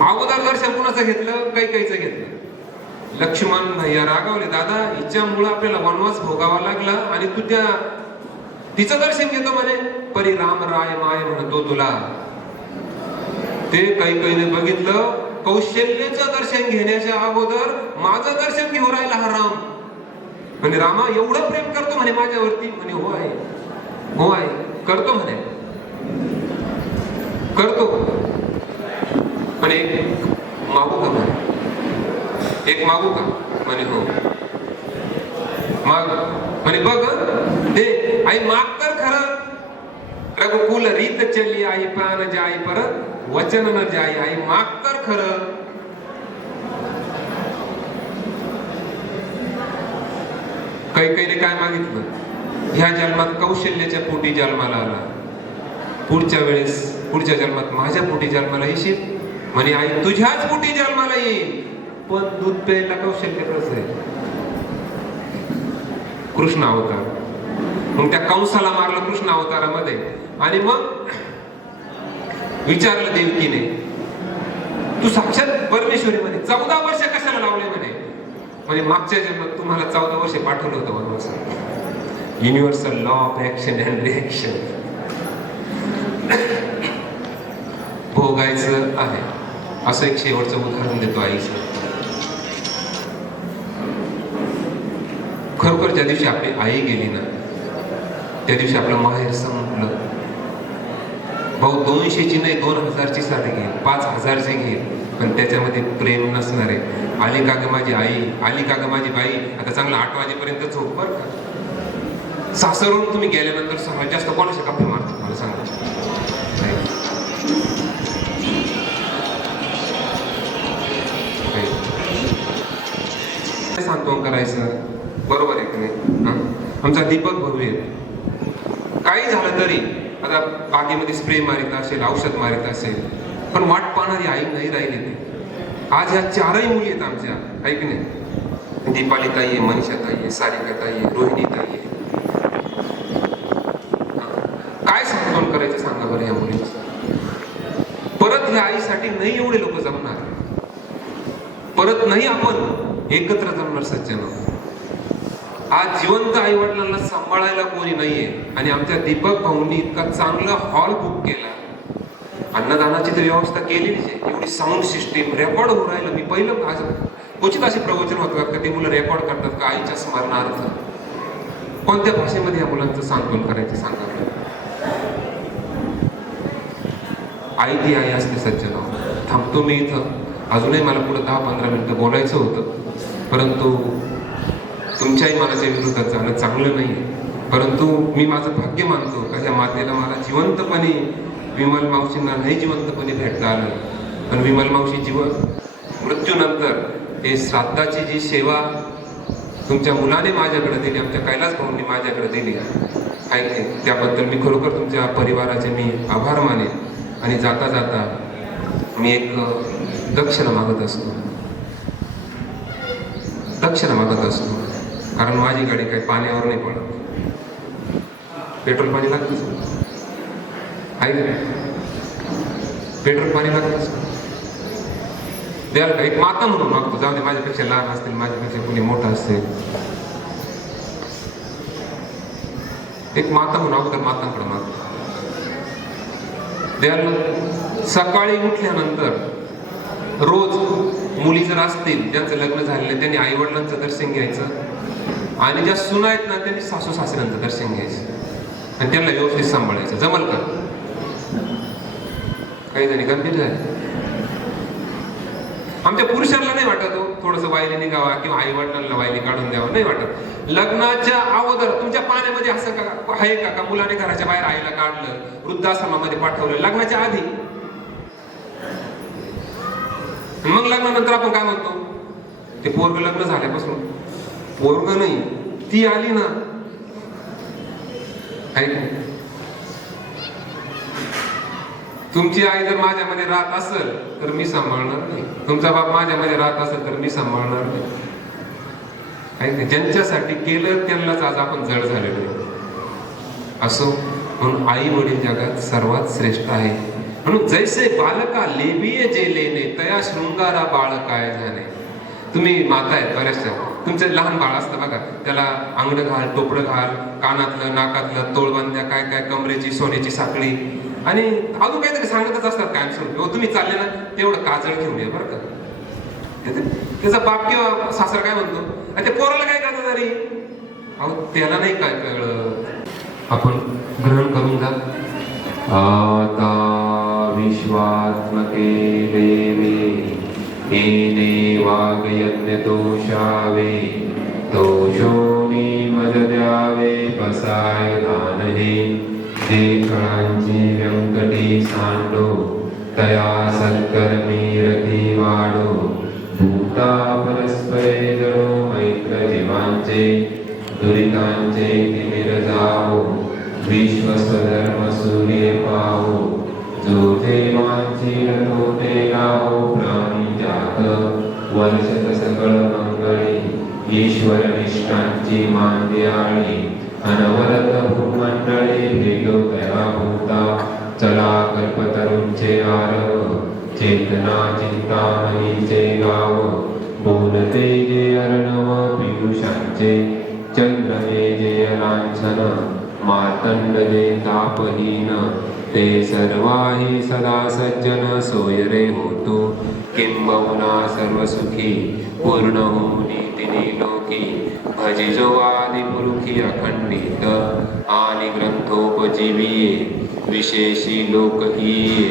अगोदर दर्शन कोणाचं घेतलं, कैकेयीचं घेतलं. लक्ष्मण या रागावले, दादा हिच्यामुळे आपल्याला वनवास भोगावा लागला आणि तू तिचं दर्शन घेतो म्हणे. परी राम राय माय म्हणतो तुला. ते कैकेयीने बघितलं, कौशल्याचं दर्शन घेण्याच्या अगोदर माझं दर्शन घेऊन राहिला हा राम. म्हणे रामा एवढं प्रेम करतो म्हणे माझ्यावरती. म्हणे हो आहे करतो म्हणे, करतो. म्हणे मागू का म्हणे, एक मागू का म्हणे, हो माग. म्हणे बघ दे आई, माग तर खरं. रघुकुल रीत चली आई, प्राण जाई परत वचन न जाई. आई माग तर खरं. कैकेयीने काय मागितलं? ह्या जन्मात कौशल्याच्या पोटी जन्माला आला, पुढच्या जन्मात माझ्या पोटी जन्माला येशील. म्हणे आई तुझ्याच पोटी जन्माला येईल, पण दूध प्यायला कौशल्य कसं आहे? कृष्ण अवतार. मग त्या कंसाला मारलं कृष्ण अवतारामध्ये. आणि मग विचारलं देवकीने, तू साक्षात परमेश्वरी म्हणे, 14 वर्ष कशाला लावले म्हणे? म्हणजे मागच्या जन्मात तुम्हाला 14 वर्ष पाठवलं होतं वनवासात. Universal law of action and reaction भोगायचं आहे. असं एक शेवटचं उदाहरण देतो आईचं. खरोखर ज्या दिवशी आपली आई गेली ना, त्या दिवशी आपलं माहेर संपलं. भाऊ 200ची नाही 2000ची साडी घेईल, 5000ची घेईल, पण त्याच्यामध्ये प्रेम नसणार आहे. आली का ग माझी आई, आली का ग माझी बाई, आता चांगला 8 वाजेपर्यंत झोप बरं का. सासरून तुम्ही गेल्यानंतर सगळ्यात जास्त कोणाच्या गप्पा मारतात मला सांगा? सांत्वन करायचं, बरोबर आहे की नाही? आमचा दीपक भाऊ आहे, काही झालं तरी आता बागेमध्ये स्प्रे मारित असेल, औषध मारित असेल, पण वाट पाहणारी आई नाही राहिली ती. आज ह्या 4ही मुली आहेत आमच्या, ऐक नाही? दीपाली ताई आहे, मनीषा ताई आहे, सारिका ताई आहे, रोहिणी ताई आहे. काय सांत्वन करायचं सांगा बरं या मुलींचं? परत ह्या आईसाठी नाही एवढे लोक जमणार, परत नाही आपण एकत्र जमणार सज्जन. आज जिवंत आई वडिलांना सांभाळायला कोणी नाहीये. आणि आमच्या दीपक भाऊंनी इतका चांगला हॉल बुक केला, अन्नदानाची तर व्यवस्था केलेलीच आहे, एवढी साऊंड सिस्टीम, रेकॉर्ड होऊ राहिलं. मी पहिलं क्वचित असे प्रवचन होतं का ते मुलं रेकॉर्ड करतात का आईच्या स्मरणार्थ. कोणत्या भाषेमध्ये या मुलांचं सांत्वन करायचं सांगा? आई ती आई असते सज्जन. थांबतो मी इथं, अजूनही मला पुढे 10-15 मिनिटं बोलायचं होतं, परंतु तुमच्याही मनाच्या विरोधात जाणं चांगलं नाही. परंतु मी माझं भाग्य मानतो का ह्या मातेला मला जिवंतपणे, विमल मावशींना नाही जिवंतपणे भेटता आलं, पण विमल मावशी मृत्यूनंतर हे श्राद्धाची जी सेवा तुमच्या मुलाने माझ्याकडे दिली, आमच्या कैलास भाऊंनी माझ्याकडे दिली आहे, त्याबद्दल मी खरोखर तुमच्या परिवाराचे मी आभार मानेन. आणि जाता जाता मी एक दक्षिणा मागत असतो, कारण माझी गाडी काही पाण्यावर नाही पडत. पेट्रोल पाणी लागतच आहे का नाही? पेट्रोल पाणी लागतच. द्याल का? एक माता म्हणून मागतो, जाऊ दे माझ्यापेक्षा लहान असतील, माझ्यापेक्षा कोणी मोठा असेल, एक माता म्हणून अगोदर मातांकडे मागतो. द्याल. सकाळी उठल्यानंतर रोज मुली जर असतील ज्यांचं लग्न झालेलं, त्यांनी आई वडिलांचं दर्शन घ्यायचं, आणि ज्या सुना आहेत ना त्यांनी सासू सासऱ्यांचं दर्शन घ्यायचं, आणि त्यांना व्यवस्थित सांभाळायचं. जमल का? काही जणी गंभीर झाले. आमच्या पुरुषांना नाही वाटत हो थोडंसं वायली निघावा किंवा आई वडिलांना वायली काढून द्यावं, नाही वाटत. लग्नाच्या अगोदर तुमच्या पाण्यामध्ये असं का आहे का मुलाने घराच्या बाहेर आईला काढलं, वृद्धाश्रमामध्ये पाठवलं लग्नाच्या आधी? मग लग्नानंतर आपण काय म्हणतो? ते पोरग लग्न झाल्यापासून, पोरग नाही ती आली ना, तुमची आई जर माझ्यामध्ये राहत असेल तर मी सांभाळणार नाही, तुमचा बाप माझ्यामध्ये राहत असेल तर मी सांभाळणार नाही. ज्यांच्यासाठी केलं त्यांनाच आज आपण जड झालेलो असो. म्हणून आई वडील जगात सर्वात श्रेष्ठ आहे. म्हणून जैसे बालका लेबिये जे लेणे तया शृंगारा बाळ काय झाले. तुम्ही माता आहेत बऱ्याचशा, तुमचं लहान बाळ असतं बघा, त्याला अंगड घाल, टोपडं घाल, कानातलं नाकातलं तोळबंद्या, काय काय कमरेची सोन्याची साखळी, आणि अजून काहीतरी सांगतच असतात काय हो तुम्ही चालले ना तेवढं काजळ घेऊन ये बरं का. त्याचा बाप किंवा सासरा काय म्हणतो, ते पोराला काय करतात तरी, अहो त्याला नाही काय कळलं. आपण ग्रहण करून जा. आता विश्वात्मके देवे येने वागयज्ञ दोषावे दोषोनी मज द्यावे बसाय दानहे जे कळांची व्यंकटी सांडो तया सत्कर्मी रथी वाढो भूता परस्परे जडो मैत्र जीवांचे दुरितांचे तिमिर जावो, विश्वस्वधर्म सूर्य पाहो, जो ते वांछील तो ते गावो प्राणी जात, वर्षत सकळ मंगळी, ईश्वर निष्ठांची मांदियाळी, अनवरत भूमंडळी भेदो तया भूता, चला कल्पतरूंचे आरव, चेतना चिंतामणीचे गाव, बोलते जे अर्णव पियुषांचे, चंद्र हे जे लांछन, मार्तंड जे तापहीन, ते सर्वाही सदा सज्जन सोय रे होतो, किंबहुना सर्व सुखी पूर्ण होऊनी तिनी लोकी, भजिजो आदि पुरुखी अखंडित, आणि ग्रंथोपजीविये विशेषी लोकहीये,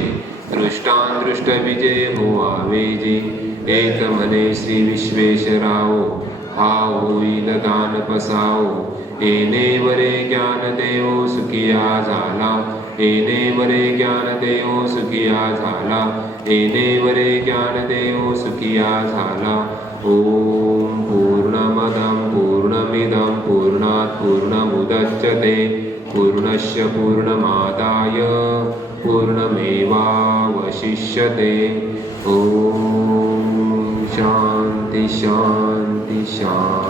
दृष्टांदृष्ट विजय होवावे जे, एक म्हणे श्री विश्वेश्वराओ, हा होईल दान पसाओ, येणे वरे ज्ञान देवो सुखिया झाला, येणे वरे ज्ञान देवो सुखिया झाला, येणे वरे ज्ञान देवो सुखिया झाला. ओम पूर्णमदं पूर्णमिदं पूर्णात् पूर्णमुदच्यते पूर्णस्य पूर्णमादाय पूर्णमेवावशिष्यते. ओम शांति शांति शांति.